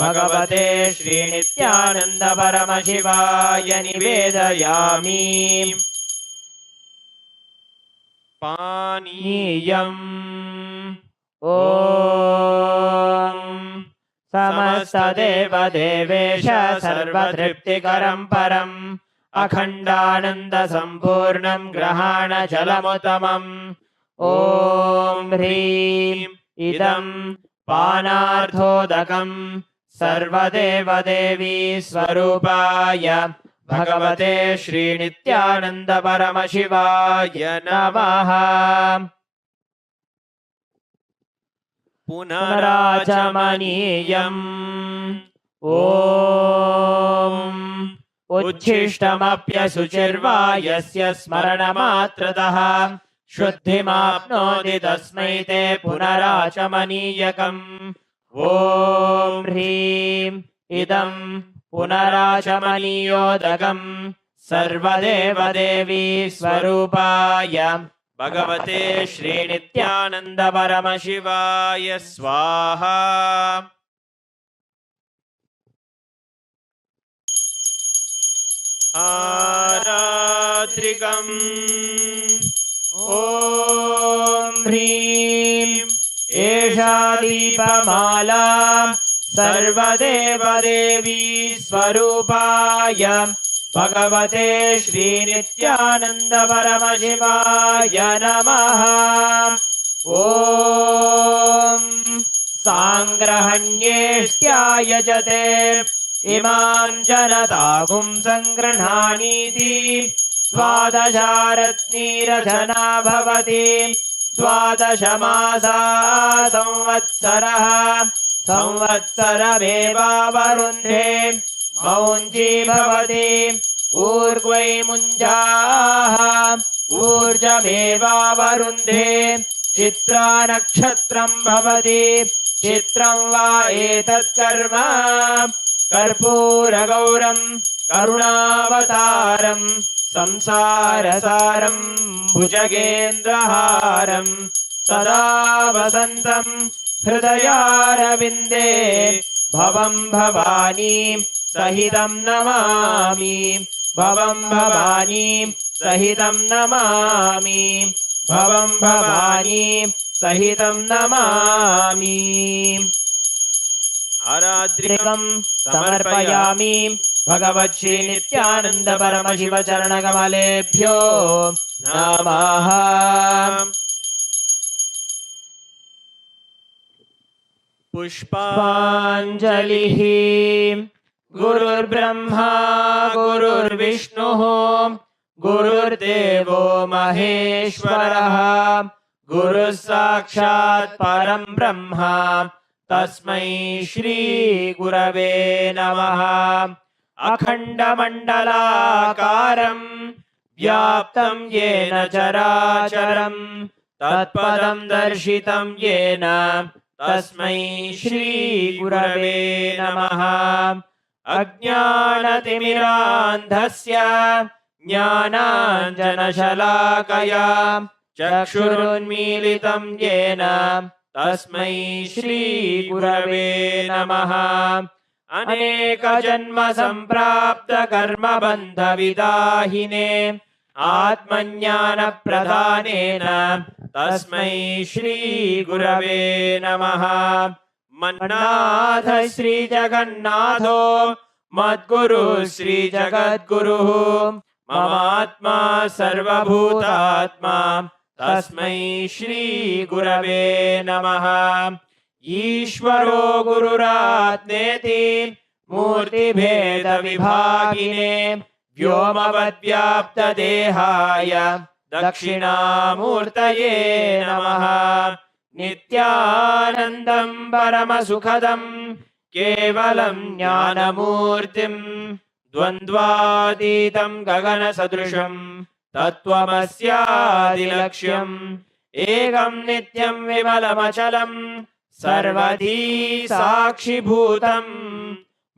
भगवते श्रीनित्यानन्द परमशिवाय निवेदयामि। पानीयम् ॐ समस्तदेवदेवेश सर्वतृप्तिकरं परम् अखण्डानन्दसम्पूर्णं ग्रहाणजलमुत्तमम् ॐ ह्रीं इदं पानार्थोदकम् सर्वदेवदेवी स्वरूपाय भगवते श्रीनित्यानन्द परमशिवाय नमः। पुनराचमनीयम् ॐ उच्छिष्टमप्यशुचिर्वा यस्य स्मरणमात्रतः शुद्धिमाप्नोति तस्मै ते पुनराचमनीयकम्। ॐ ह्रीं इदं पुनराचमनीयोदकम् सर्वदेवदेवी स्वरूपाय भगवते श्रीनित्यानन्द परमशिवाय स्वाहा। आरात्रिकम् ॐ ह्रीं एषा दीपमाला सर्वदेवदेवी स्वरूपाय भगवते श्रीनित्यानन्द परमशिवाय नमः। ॐ साङ्ग्रहण्येष्ट्यायजते इमां जनतागुं सङ्गृह्णानीति द्वादशारत्नीरचना भवति। द्वादशमासा संवत्सरः संवत्सरमेवावरुन्धे मौञ्जी भवति। ऊर्ग्वै मुञ्जाः ऊर्जमेवावरुन्धे। चित्रा नक्षत्रं भवति। चित्रं वा एतत्कर्म कर्पूरगौरं करुणावतारं संसारसारं भुजगेन्द्रहारं सदा वसन्तं हृदयारविन्दे भवं भवानी सहितं नमामि। भवं भवानी सहितं नमामि। भवं भवानी सहितं नमामि। आरात्रिकं समर्पयामि भगवत् श्री नित्यानंद परमशिव चरणकमलेभ्यो नमः। पुष्पाञ्जलिः। गुरुर्ब्रह्मा गुरुर्विष्णुः गुरुर्देवो महेश्वरः गुरुः साक्षात् परं ब्रह्म तस्मै श्री गुरवे नमः। अखण्डमण्डलाकारं व्याप्तं येन चराचरं तत्पदं दर्शितं येन तस्मै श्री गुरवे नमः। अज्ञानतिमिरान्धस्य ज्ञानाञ्जनशलाकया चक्षुरुन्मीलितं येन तस्मै श्री गुरवे नमः। अनेकजन्म सम्प्राप्त कर्मबन्धविदाहिने आत्मज्ञानप्रदानेन तस्मै श्री गुरवे नमः। मन्नाथ श्री जगन्नाथो मद्गुरु श्री जगद्गुरुः ममात्मा सर्वभूतात्मा तस्मै श्री गुरवे नमः। ईश्वरो गुरुरात्मेति मूर्तिभेदविभागिने व्योमवद्व्याप्तदेहाय दक्षिणामूर्तये नमः। नित्यानन्दं परमसुखदं केवलं ज्ञानमूर्तिं द्वन्द्वातीतं गगनसदृशं तत्त्वमस्यादिलक्ष्यम् एकं नित्यं विमलमचलं सर्वधी साक्षिभूतं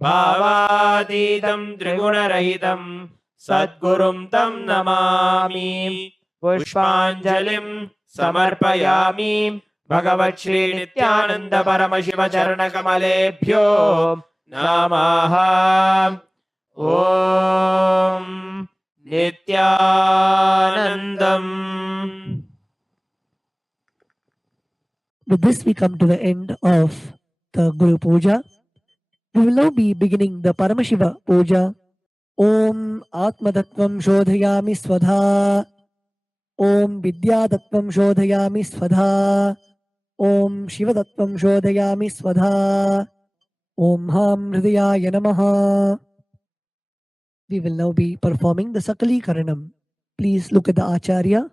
भावातीतं त्रिगुणरहितं सद्गुरुं तं नमामि। पुष्पाञ्जलिं समर्पयामि भगवत् श्री नित्यानंद परमशिव चरणकमलेभ्यो नमः। ॐ नित्यानन्दम्। With this, we come to the end of the Guru Puja. We will now be beginning the Paramashiva Puja. Om Atmadattvam Shodhayami Svadha. Om Vidyadattvam Shodhayami Svadha. Om Shivadattvam Shodhayami Svadha. Om Ham Hridayaya Namaha. We will now be performing the Sakali Karanam. Please look at the Acharya.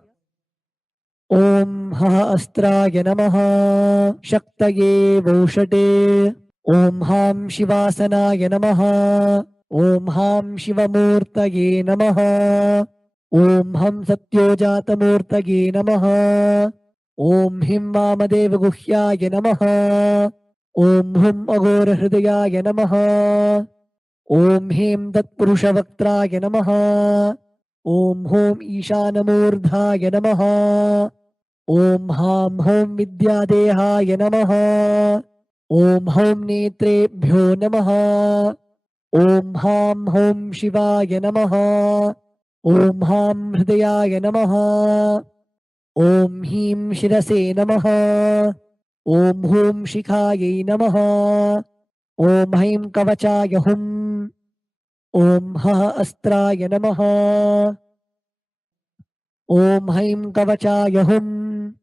Om Ha Astraya Namaha Shaktaye Voshate Om Ham Shivasanaya Namaha Om Ham Shivamurtaye Namaha Om Ham Satyojatamurtaye Namaha Om Him Vamadeva Guhyaya Namaha Om Hum Agora Hridayaya Namaha Om Him Tatpurushavaktraya Namaha Om Hom Ishanamurdhaya Namaha Om Ham Hom Vidyadehaya Namaha Om Hom Netrebhyo Namaha Om Ham Hom Shivaya Namaha Om Ham Hridayaya Namaha Om Him Shirase Namaha Om Hum Shikhaye Namaha Om Haim Kavachaya Hum Om Ha Astraya Namaha Om Haim Kavachaya Hum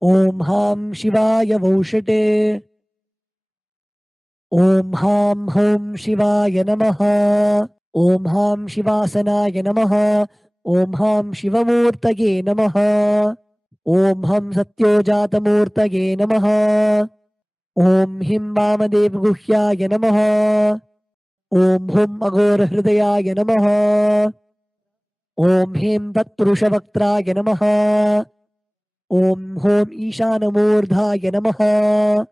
Om Ham Shivaya Voshate Om Ham Hom Shivaya Namaha Om Ham Shivasanaya Namaha Om Ham Shivamurtaye Namaha Om Ham Satyojatamurtaye Namaha Om Him Vamadev Guhyaya Namaha Om Hum Agora Hridayaya Namaha Om Him Tatpurushavaktraya Namaha Om Hom Ishanamurdhaya Namaha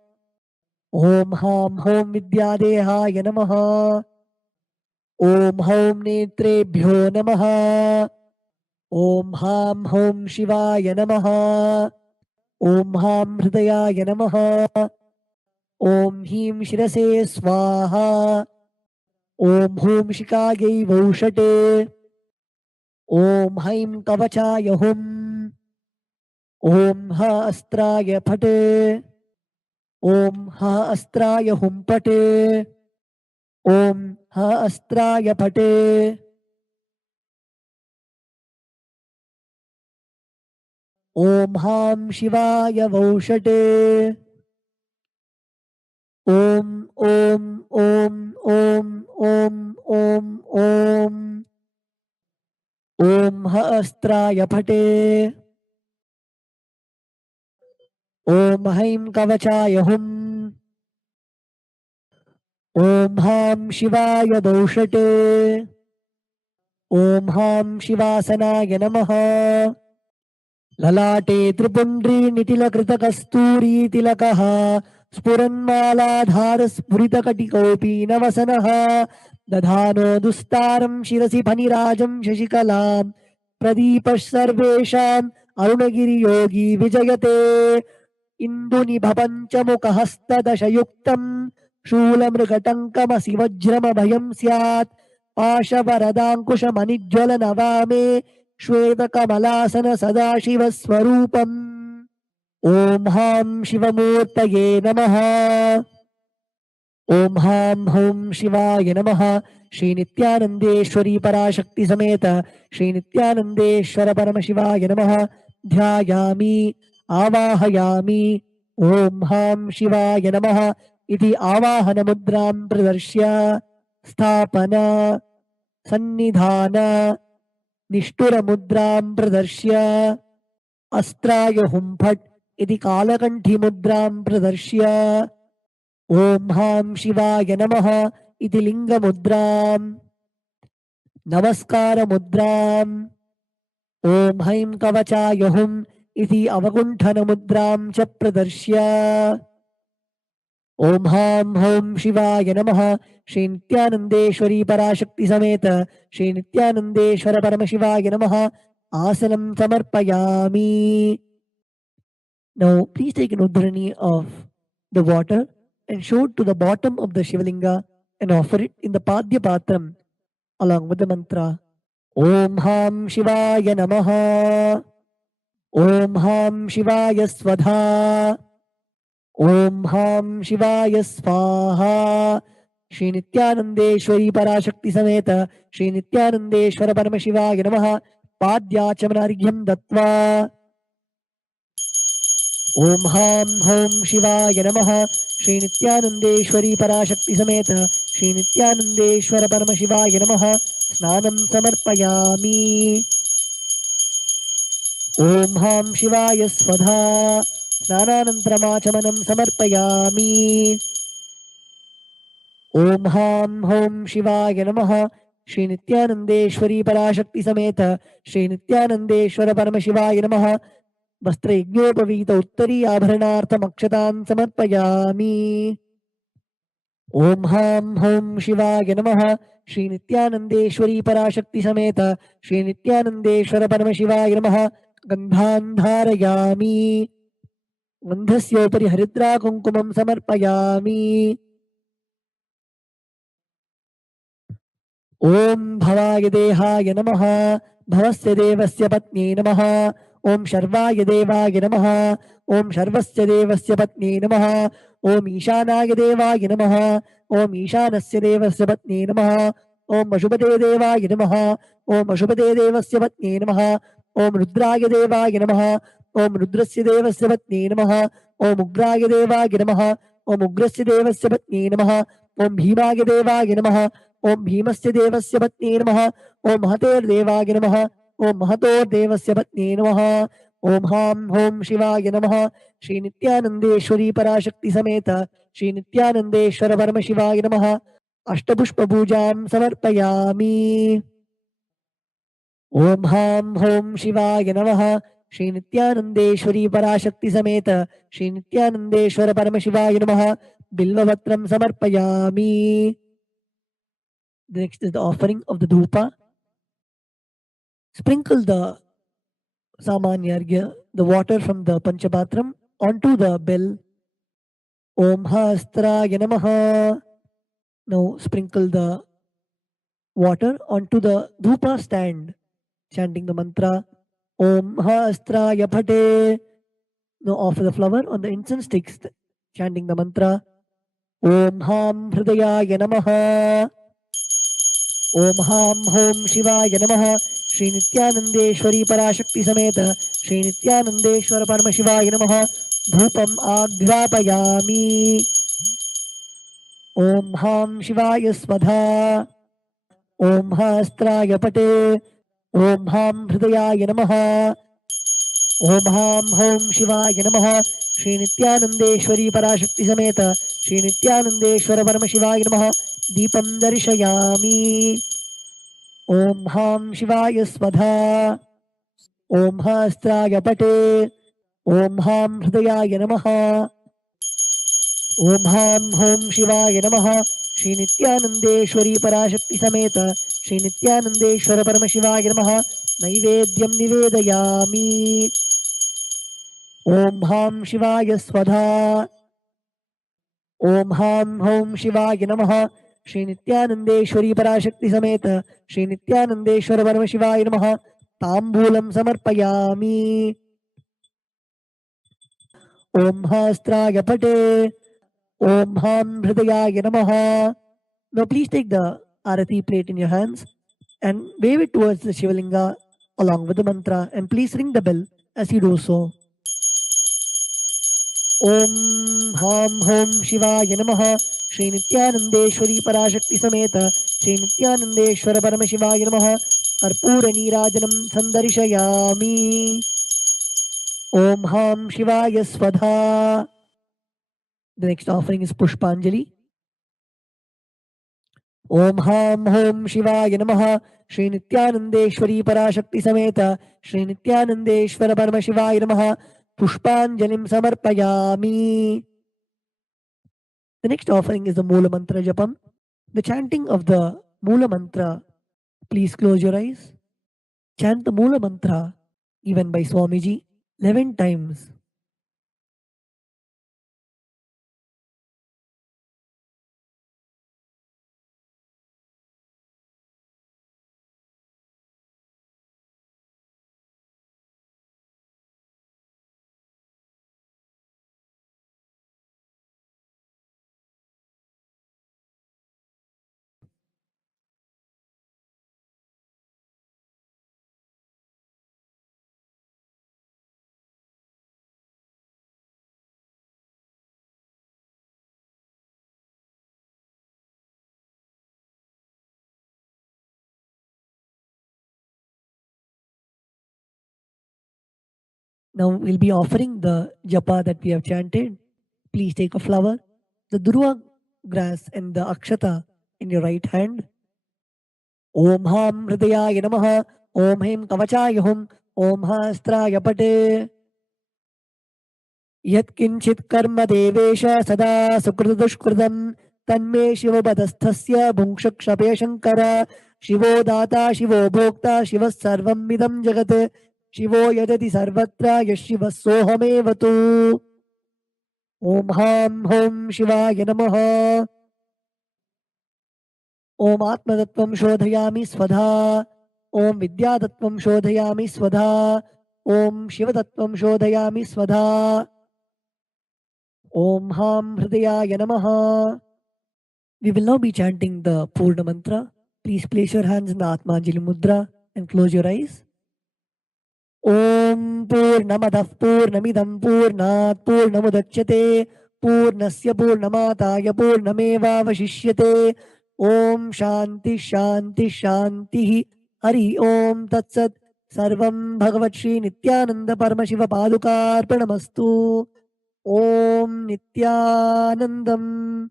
Om Ham Hom Vidyadehaya Namaha Om Hom Netrebhyo Namaha Om Ham Hom Shivaya Namaha Om Ham Hridayaya Namaha Om Him Shirase Swaha Om Hum Shikagei Voshate Om Haim Kavachaya Hum Om Ha Astraya Phate Om Ha Astraya Hum Pate Om Ha Astraya Phate Om Ham Shivaya Voshate Om Om Om Om Om Om Om Om Ha Astraya Phate Om Haim Kavachaya Hum Om Ham Shivaya Doshate Om Ham Shivasanaya Namaha Lalate Tripundri Nitila Krita Kasturi Tilakaha Spuranmaladhara Spuritakatikaupi Navasanaha Dadhano Dustaram Shirasi Panirajam Shashikalam Pradipash Sarvesham Arunagiri Yogi Vijayate Induni Bhapanchamukahastadashayuktam Shulamrikatankamasi Vajramabhayam Syat Pashavaradankushamanijwalanavame Shvetakamalāsana Sadashivasvarupam Om Ham Shivamurtaye Namaha Om Ham Hum Shivaya Namaha Shri Nithyanandeshwari Parashakti Sameta Shri Nithyanandeshwara Paramashivaya Namaha Dhyayami Avahayami Om Ham Shivaya Namaha Iti Avahana Mudram Pradarshya Sthapana Sannidhana Nishtura Mudram Pradarshya Astraya Humphat Iti Kalakanthi Mudram Pradarshya Om Ham Shivaya Namaha Iti Linga Mudram Namaskara Mudram Om Haim Kavachaya Hum Iti Avagunthana Mudram Cha Pradarshya Om Ham Hom Shivaya Namaha Shri Nithyanandeshwari Parashakti Sameta Shri Nithyanandeshwara Paramashivaya Namaha Asanam Samarpayami. Now please take an udhrani of the water and show it to the bottom of the Shivalinga and offer it in the Padya Patram along with the mantra Om Ham Shivaya Namaha Om Ham Shivaya Svadha Om Ham Shivaya Svaha Shri Nithyanandeshwari Parashakti Sameta Shri Nithyanandeshwara Paramashivaya Namaha Padyachamanaryam Dattva ॐ हां हौं शिवाय नमः श्री नित्यानन्देश्वरी पराशक्ति समेत श्री नित्यानन्देश्वर परमशिवाय नमः स्नानं समर्पयामि ॐ हां शिवाय स्वधा स्नानानन्तरमाचमनं समर्पयामि ॐ हां हौं शिवाय नमः श्री नित्यानन्देश्वरी पराशक्ति समेत श्री नित्यानन्देश्वर परमशिवाय नमः वस्त्रयज्ञोपवीत उत्तरीयाभरणार्थमक्षतां समर्पयामि ॐ हां हौं शिवाय नमः श्री नित्यानन्देश्वरी पराशक्ति समेत श्री नित्यानन्देश्वर परमशिवाय नमः गन्धान् धारयामि गन्धस्योपरि हरिद्राकुङ्कुमं समर्पयामि ॐ भवाय देहाय नमः भवस्य देवस्य पत्न्यै नमः ॐ शर्वाय देवाय नमः ॐ शर्वस्य देवस्य पत्न्यै नमः ॐ ईशानाय देवाय नमः ॐ ईशानस्य देवस्य पत्न्यै नमः ॐ अशुभदे देवाय नमः ॐ अशुभदे देवस्य पत्न्यै नमः ॐ रुद्राय देवाय नमः ॐ रुद्रस्य देवस्य पत्न्यै नमः ॐ उग्राय देवाय नमः ॐ उग्रस्य देवस्य पत्न्यै नमः ॐ भीमाय देवाय नमः ॐ भीमस्य देवस्य पत्न्यै नमः ॐ महतेर्देवाय नमः ॐ महतोर्देवस्य पत्न्यै नमः ॐ हां हौं शिवाय नमः श्री नित्यानन्देश्वरी पराशक्ति समेत श्री नित्यानन्देश्वर परमशिवाय नमः अष्टपुष्पपूजां समर्पयामि ॐ हां हौं शिवाय नमः श्री नित्यानन्देश्वरी पराशक्ति समेत श्री नित्यानन्देश्वर परमशिवाय नमः बिल्वपत्रं समर्पयामि Next is the offering of the dhupa. Sprinkle the samanyargya, the water from the panchabatram, onto the bell. Om Hastraya Namaha. Now sprinkle the water onto the dhupa stand, chanting the mantra Om Hastraya Phate. Now offer the flower on the incense sticks, chanting the mantra Om Ham Hridayaya Namaha. ॐ हां हौं शिवाय नमः श्री नित्यानन्देश्वरी पराशक्ति समेत श्री नित्यानन्देश्वर परमशिवाय नमः धूपम् आघ्रापयामि ॐ हां शिवाय स्वधा ॐ हास्त्राय पटे ॐ हां हृदयाय नमः ॐ हां हौं शिवाय नमः श्री नित्यानन्देश्वरी पराशक्ति समेत श्री नित्यानन्देश्वर परमशिवाय नमः दीपं दर्शयामि ॐ हां शिवाय स्वधा ॐ हास्त्राय पटे ॐ हां हृदयाय नमः ॐ हां हौं शिवाय नमः श्री नित्यानन्देश्वरी पराशक्ति समेत श्री नित्यानन्देश्वर परमशिवाय नमः नैवेद्यं निवेदयामि ॐ हां शिवाय स्वधा ॐ हां हौं शिवाय नमः श्री नित्यानन्देश्वरी पराशक्ति समेत श्री नित्यानन्देश्वर परमशिवाय नमः ताम्बूलं समर्पयामि ॐ हास्त्राय पटे ॐ हां हृदयाय नमः. Now please take the arati plate in your hands and wave it towards the Shivalinga along with the mantra, and please ring the bell as you do so. ॐ हां हौं शिवाय नमः श्री नित्यानन्देश्वरी पराशक्ति समेत श्री नित्यानन्देश्वर परमशिवाय नमः कर्पूरनीराजनं सन्दर्शयामि ॐ हां शिवाय स्वधा. The next offering is Pushpanjali. ॐ हां हौं शिवाय नमः श्री नित्यानन्देश्वरी पराशक्ति समेत श्री नित्यानन्देश्वर परमशिवाय नमः पुष्पाञ्जलिं समर्पयामि. The next offering is the Moola Mantra Japam. The chanting of the Moola Mantra. Please close your eyes. Chant the Moola Mantra given by Swamiji 11 times. Now we'll be offering the japa that we have chanted. Please take a flower, the durva grass and the akshata in your right hand. Om Ham Hridayaya Namaha, Om Hem Kavachaya Hum, Om Hastraya Pate. यत्किञ्चित् कर्म देवेश सदा सुकृतदुष्कृतं तन्मे शिवपदस्थस्य भुङ्क्षक्षपे शङ्कर शिवो दाता शिवो भोक्ता शिवः सर्वमिदं जगत् शिवो यजति सर्वत्र यः शिवः सोऽहमेव तु ॐ हां हौं शिवाय नमः ॐ आत्मतत्त्वं शोधयामि स्वधा ॐ विद्यातत्त्वं शोधयामि स्वधा ॐ शिवतत्त्वं शोधयामि स्वधा Om Ham Hridayaya Namaha. We will now be chanting the Purna Mantra. Please place your hands in the Atmanjali Mudra and close your eyes. Om Purnamadah Purnamidam Purnat Purnamudachyate Purnasya Purnamataya Purnameva Vashishyate Om Shanti Shanti Shanti Hari Om Tatsat Sarvam Bhagavat Sri Nithyananda Paramashiva Padukarpanamastu Om Nithyanandam